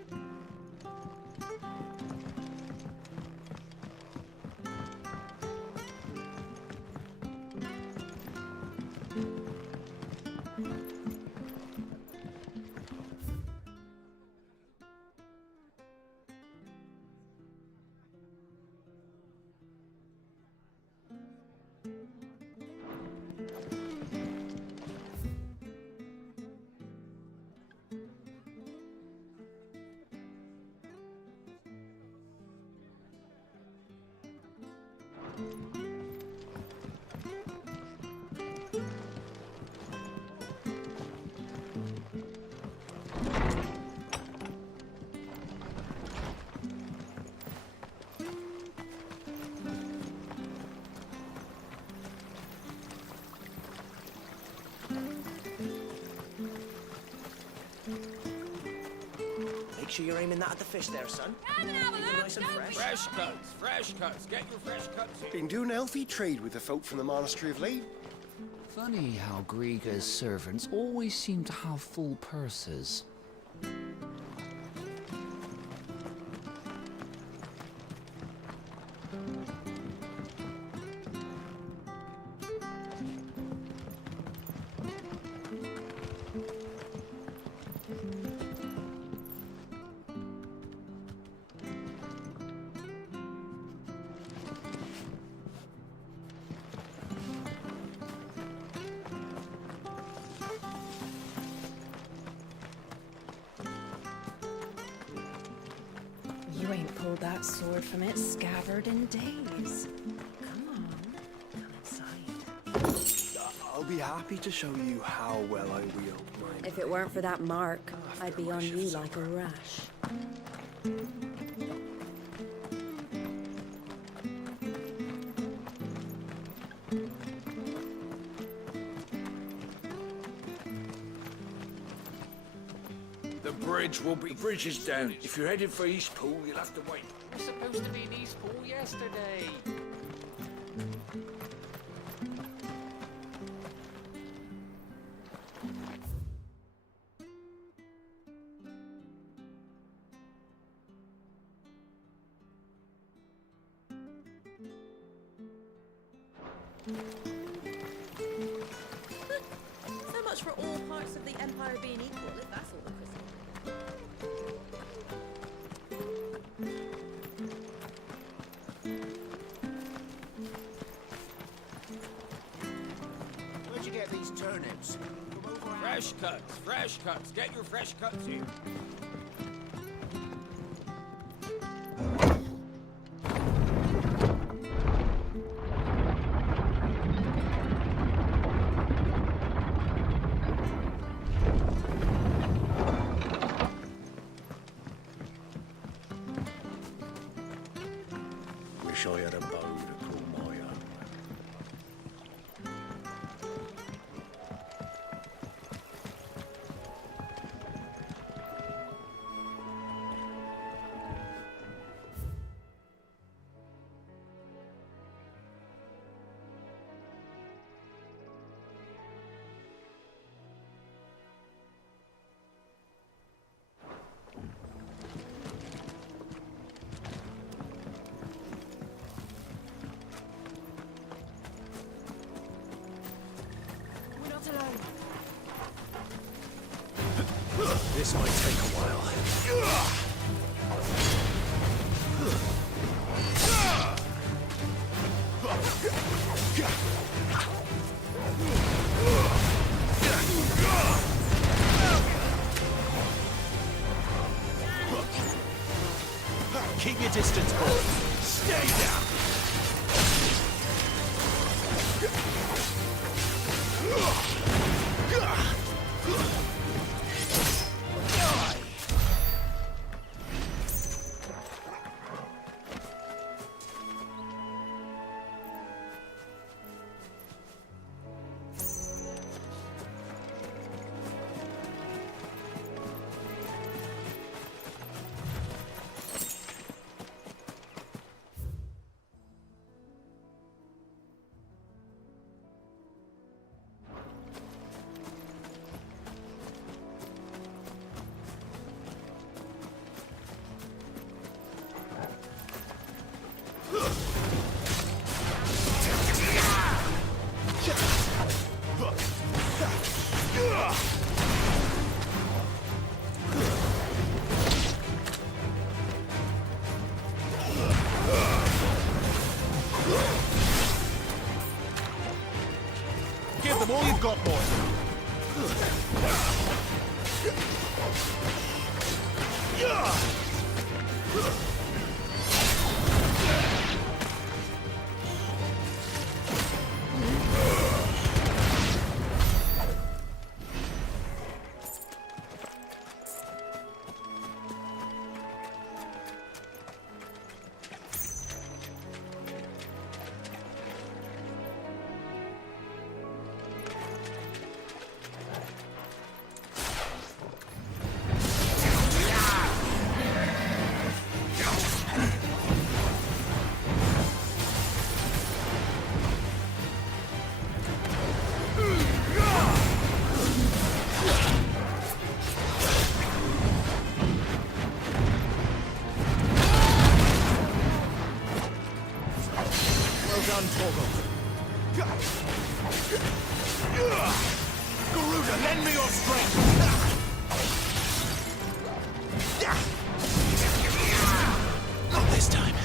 Make sure you're aiming that at the fish there, son. Keep it nice and fresh. Fresh cuts. Get your fresh cuts here. Been doing healthy trade with the folk from the monastery of late. Funny how Griga's servants always seem to have full purses. ain't pulled that sword from its scabbard in days. Come on, come inside. I'll be happy to show you how well I wield mine. If it weren't for that mark, I'd be on you like a rash. The bridge is down. If you're headed for East Pool, you'll have to wait. We're supposed to be in East Pool yesterday. So much for all parts of the Empire being equal, if that's all the Christmas. Where'd you get these turnips? Fresh cuts, fresh cuts. Get your fresh cuts here. Wish I had a bow to call my own. This might take a while. Keep your distance, boy. Stay down. Give them all you've got, boy. done, Fogo. Garuda, lend me your strength! Not this time.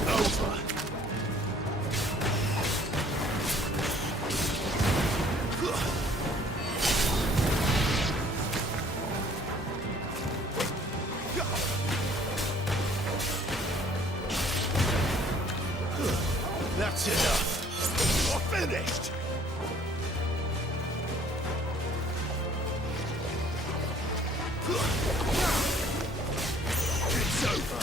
It's over. That's enough. You're finished. It's over.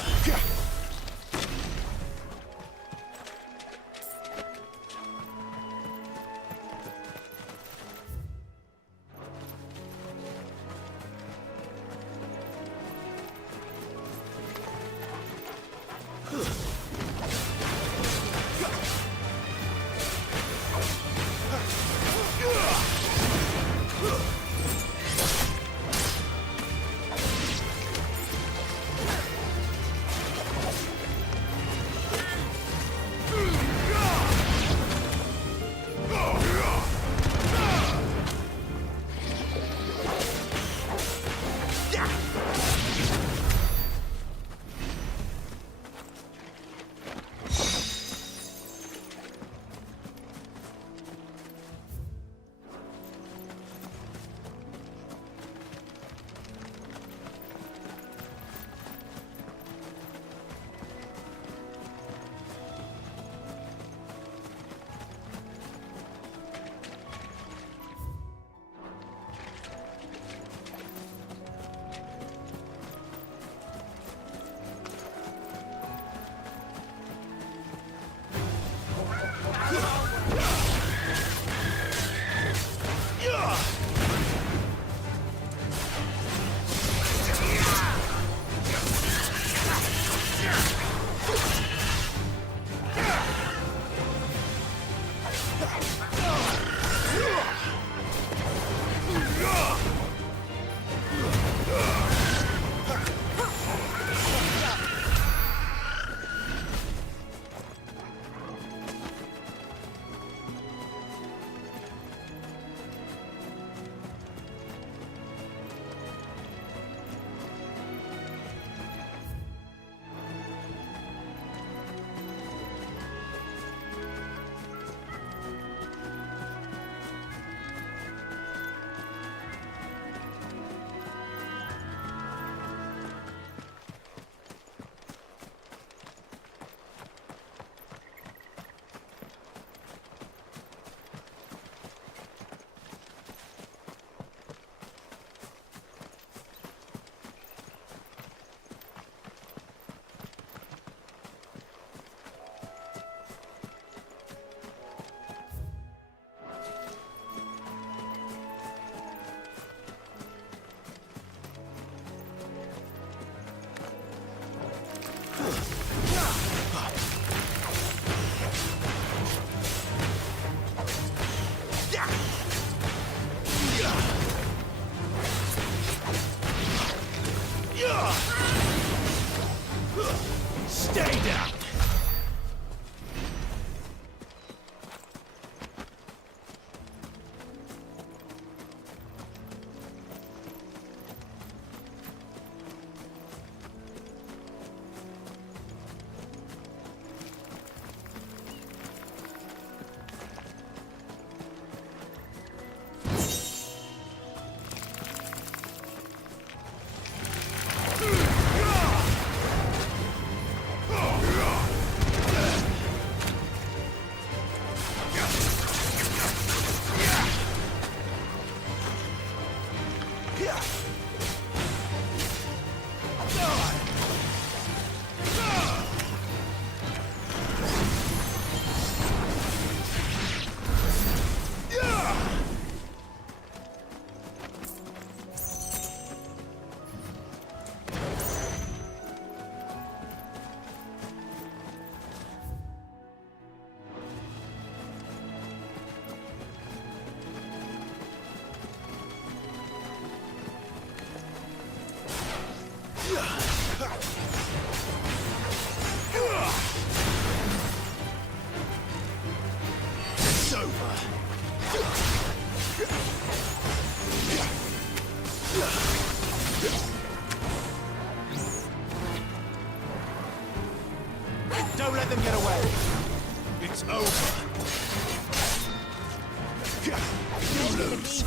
Stay down! Don't let them get away. It's over. You lose.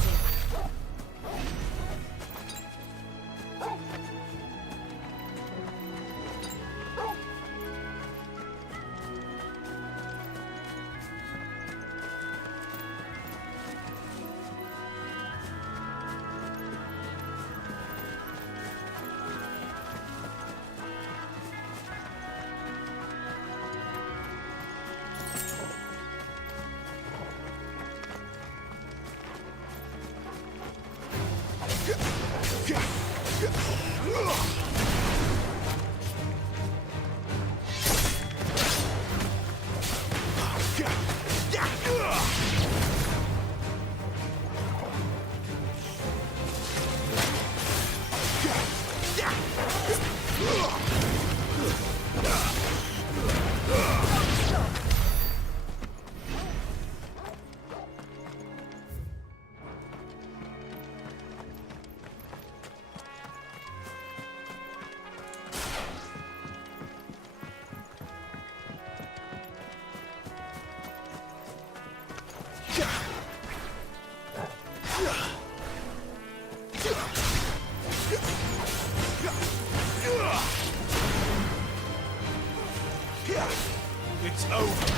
It's over.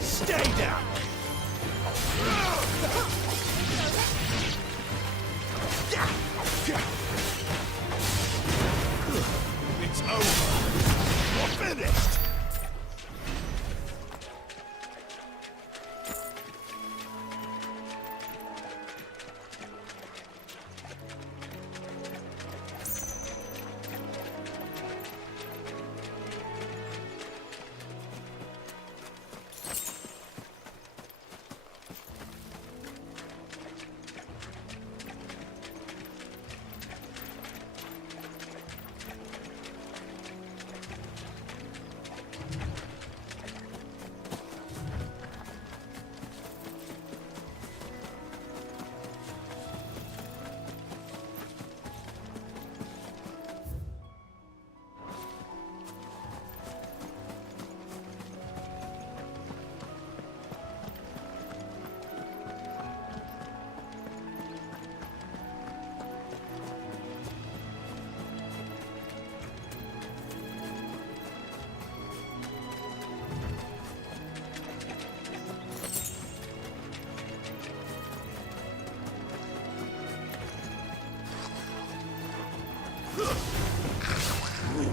Stay down.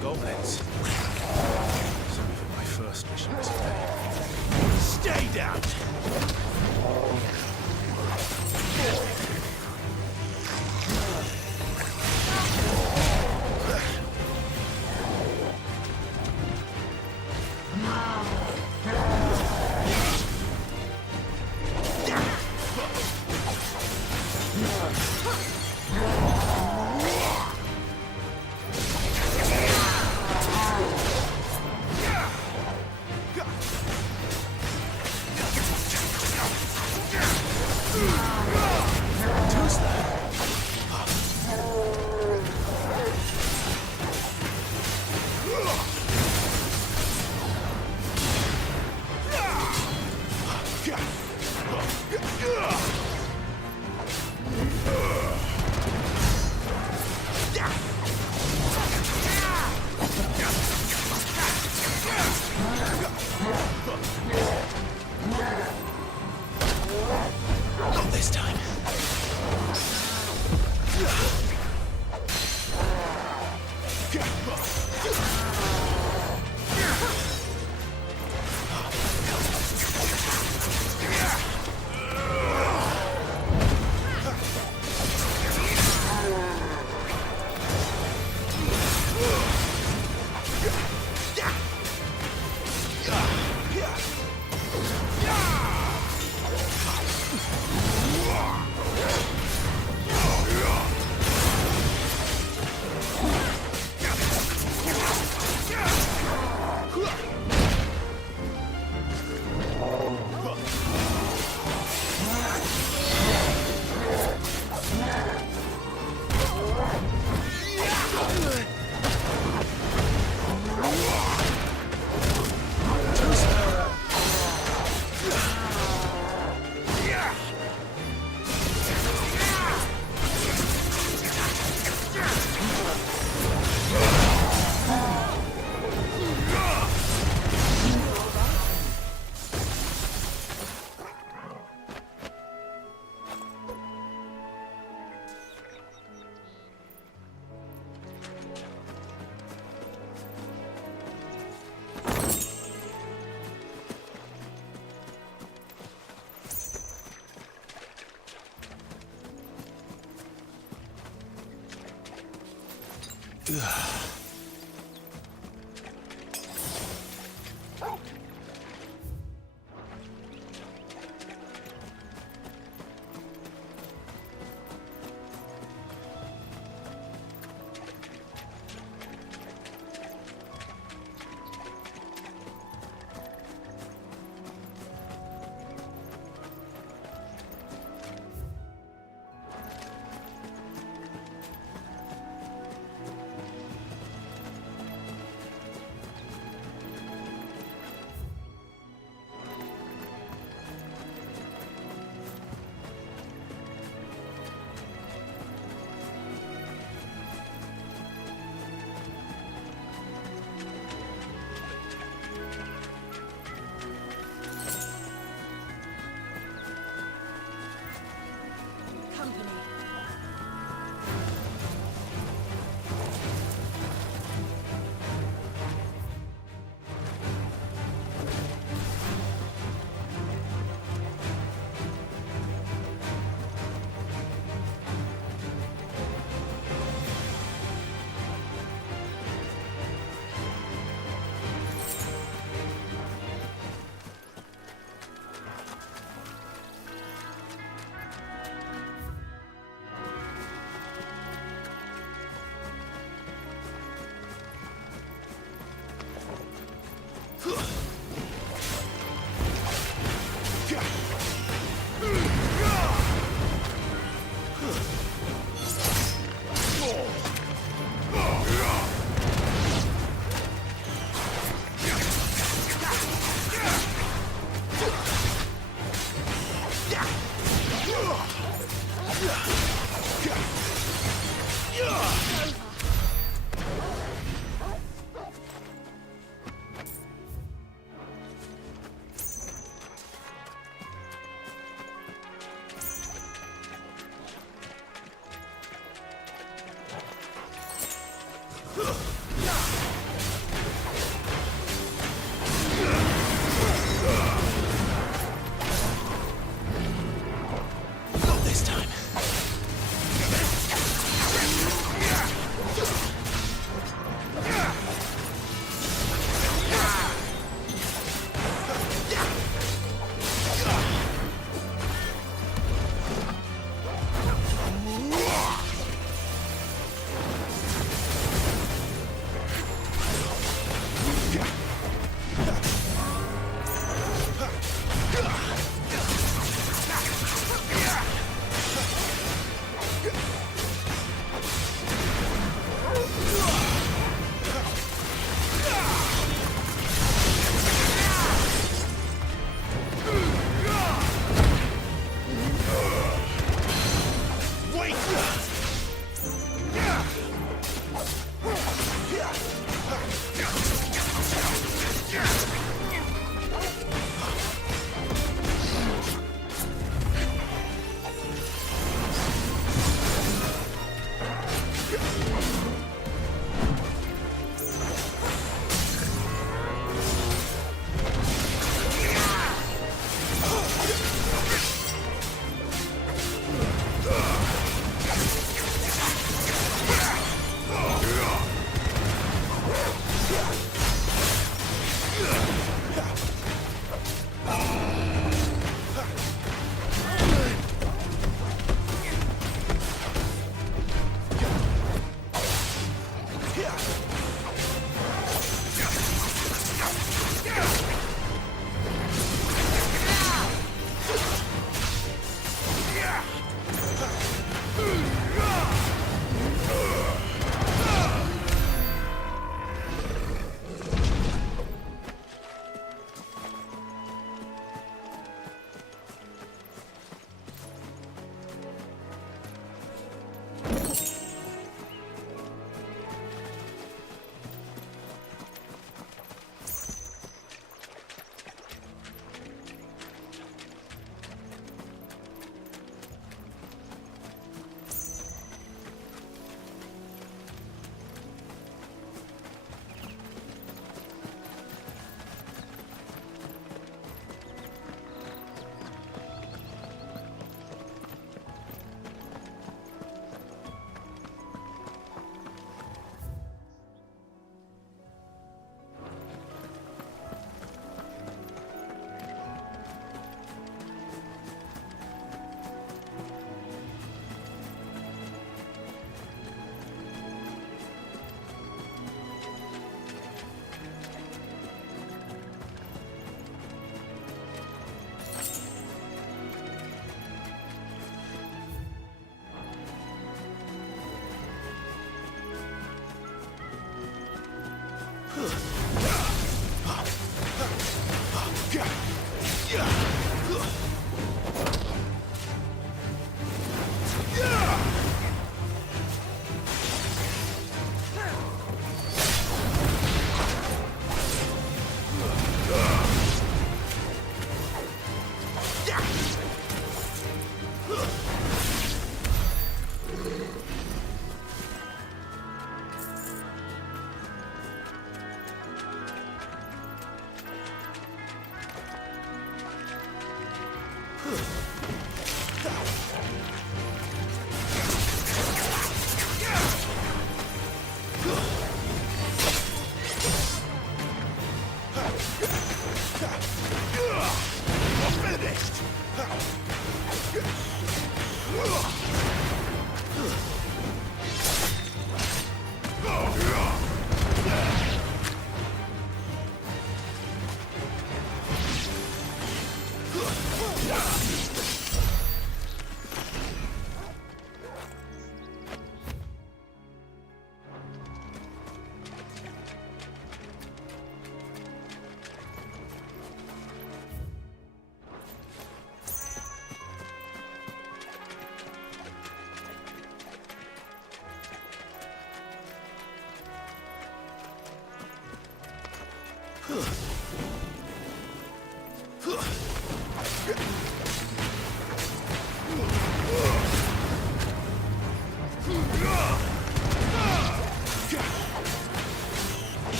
Goblins. So even my first mission was failed. Stay down! Not this time. Not this time.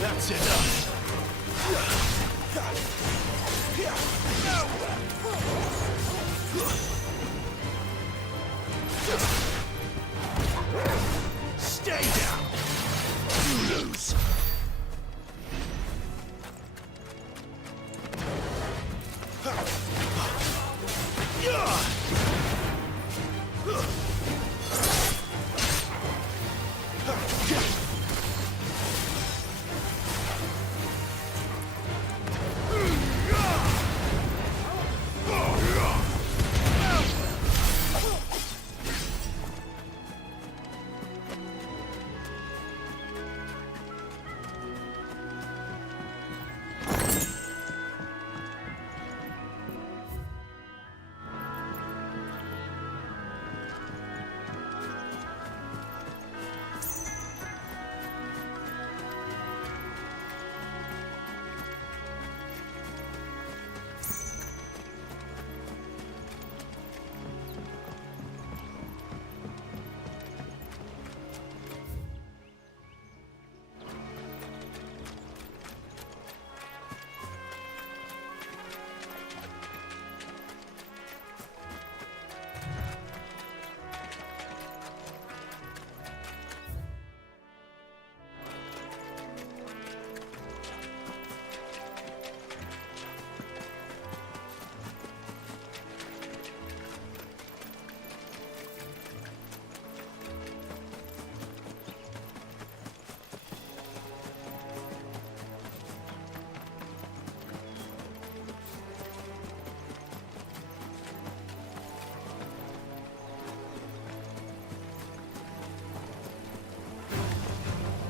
That's enough. Stay down. You lose.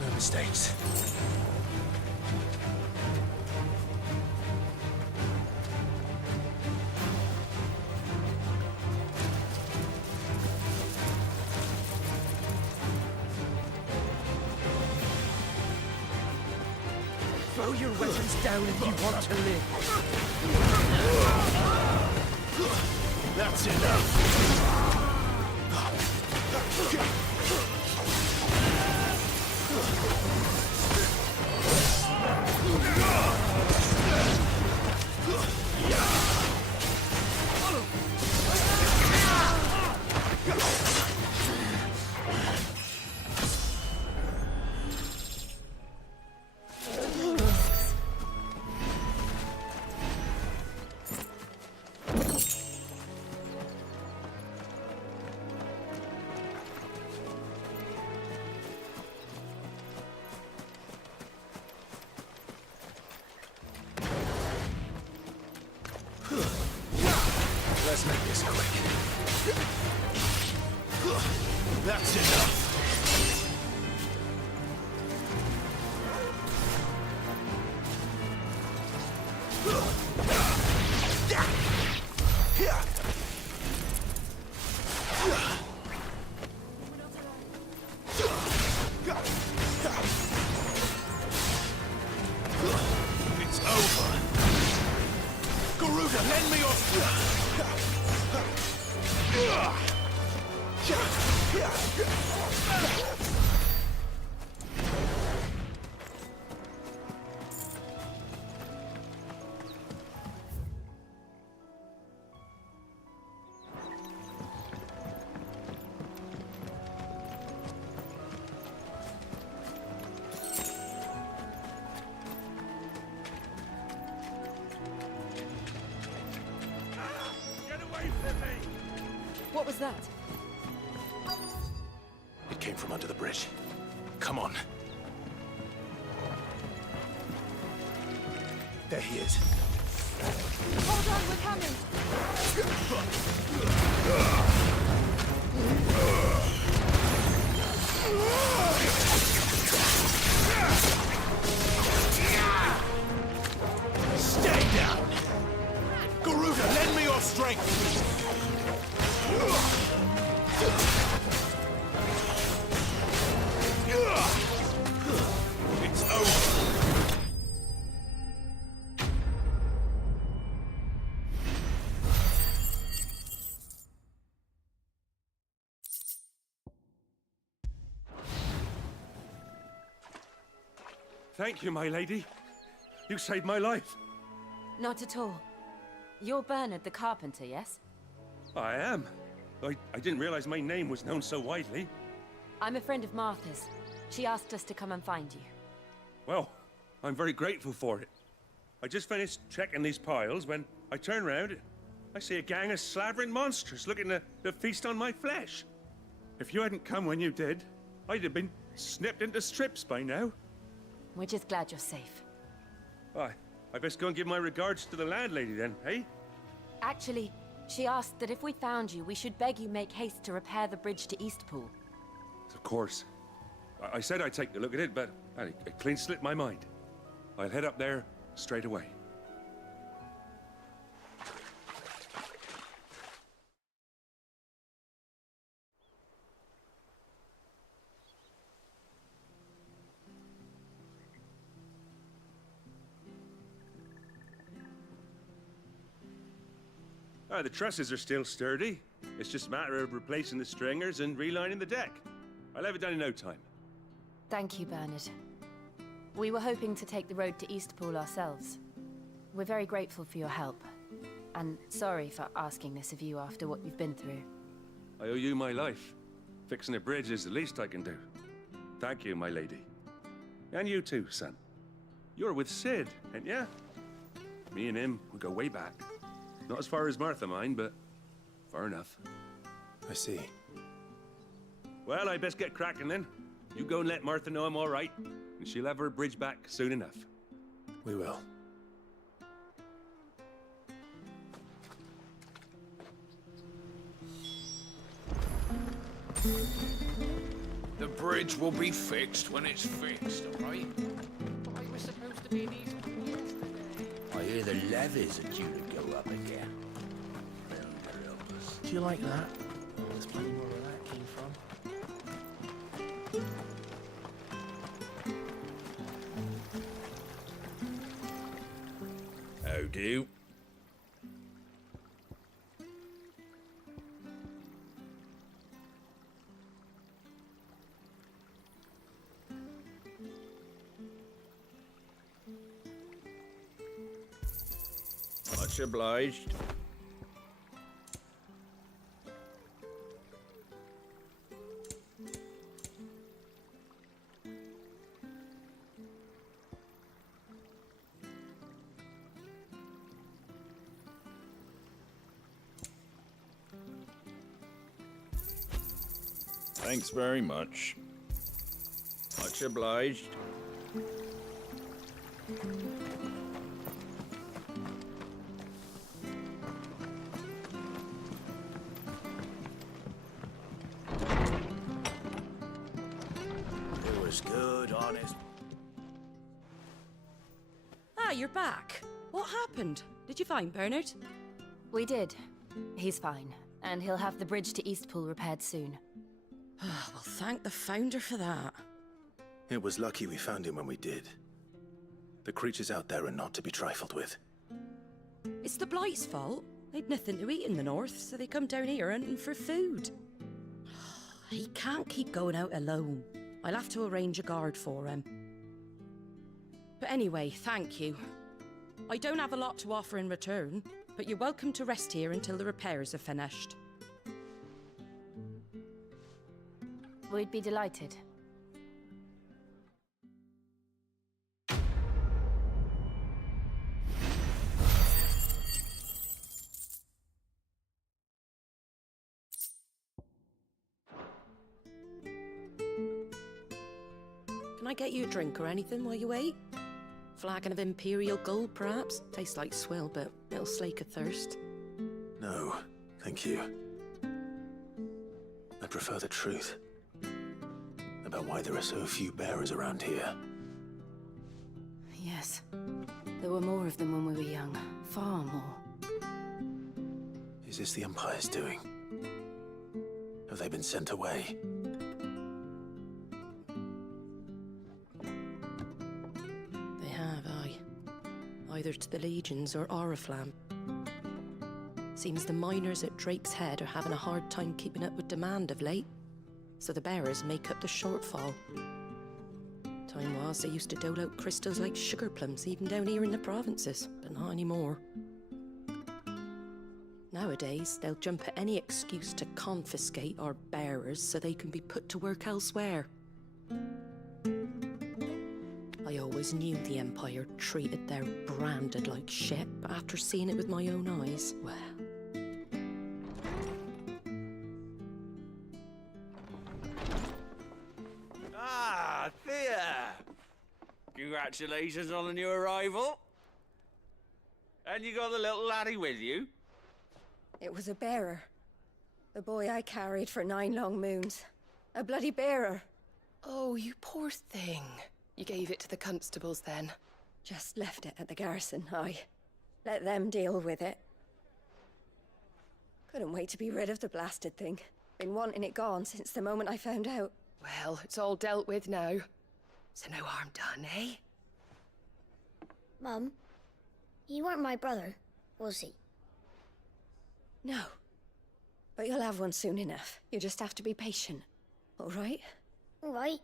No mistakes. Throw your weapons down if you want to live. That's enough. Let's make this quick. That's enough. It's over. Garuda, lend me your... What was that? It came from under the bridge. Come on. There he is. Hold on, we're coming! Stay down! Garuda, lend me your strength! It's over! Thank you, my lady. You saved my life. Not at all. You're Bernard the carpenter, yes? I am. I didn't realize my name was known so widely. I'm a friend of Martha's. She asked us to come and find you. Well, I'm very grateful for it. I just finished checking these piles when I turn around. I see a gang of slavering monsters looking to feast on my flesh. If you hadn't come when you did, I'd have been snipped into strips by now. We're just glad you're safe. I best go and give my regards to the landlady then, eh? Actually, she asked that if we found you, we should beg you make haste to repair the bridge to Eastpool. Of course. I said I'd take a look at it, but it clean slipped my mind. I'll head up there straight away. The trusses are still sturdy. It's just a matter of replacing the stringers and relining the deck. I'll have it done in no time. Thank you, Bernard. We were hoping to take the road to Eastpool ourselves. We're very grateful for your help. And sorry for asking this of you after what you've been through. I owe you my life. Fixing a bridge is the least I can do. Thank you, my lady. And you too, son. You're with Sid, ain't ya? Me and him, we go way back. Not as far as Martha, mind, but far enough. I see. Well, I best get cracking then. You go and let Martha know I'm all right, and she'll have her bridge back soon enough. We will. The bridge will be fixed when it's fixed, all right? But I was supposed to be in Eastpool yesterday. I hear the levies are due to go up again. Do you like that? Oh, there's plenty more where that came from. How do? Much obliged. Thanks very much. Much obliged. It was good, honest. Ah, you're back. What happened? Did you find Bernard? We did. He's fine, and he'll have the bridge to Eastpool repaired soon. Well, thank the Founder for that. It was lucky we found him when we did. The creatures out there are not to be trifled with. It's the Blight's fault. They'd nothing to eat in the north, so they come down here hunting for food. He can't keep going out alone. I'll have to arrange a guard for him. But anyway, thank you. I don't have a lot to offer in return, but you're welcome to rest here until the repairs are finished. We'd be delighted. Can I get you a drink or anything while you wait? Flagon of Imperial Gold, perhaps? Tastes like swill, but it'll slake a thirst. No, thank you. I prefer the truth about why there are so few bearers around here. Yes. There were more of them when we were young. Far more. Is this the Empire's doing? Have they been sent away? They have, aye. Either to the Legions or Oriflamme. Seems the miners at Drake's Head are having a hard time keeping up with demand of late, so the bearers make up the shortfall. Time was they used to dole out crystals like sugar plums even down here in the provinces, but not anymore. Nowadays, they'll jump at any excuse to confiscate our bearers so they can be put to work elsewhere. I always knew the Empire treated their branded like shit, but after seeing it with my own eyes, well... Ah, Thea! Congratulations on the new arrival. And you got the little laddie with you? It was a bearer. The boy I carried for 9 long moons. A bloody bearer. Oh, you poor thing. You gave it to the constables then? Just left it at the garrison, aye. Let them deal with it. Couldn't wait to be rid of the blasted thing. Been wanting it gone since the moment I found out. Well, it's all dealt with now. So no harm done, eh? Mum, you weren't my brother, was he? No. But you'll have one soon enough. You just have to be patient. All right? All right.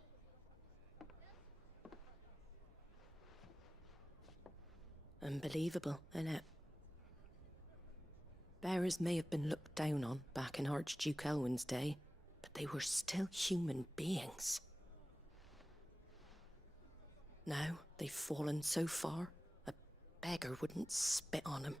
Unbelievable, innit? Bearers may have been looked down on back in Archduke Elwin's day, but they were still human beings. Now they've fallen so far, a beggar wouldn't spit on them.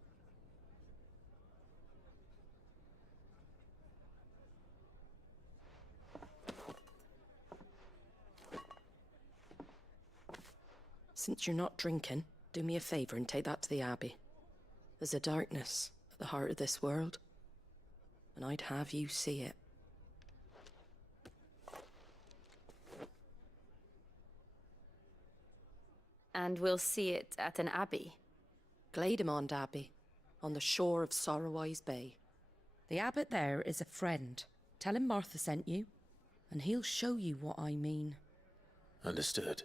Since you're not drinking, do me a favour and take that to the Abbey. There's a darkness at the heart of this world, and I'd have you see it. And we'll see it at an abbey? Glademond Abbey, on the shore of Sorrowwise Bay. The abbot there is a friend. Tell him Martha sent you, and he'll show you what I mean. Understood.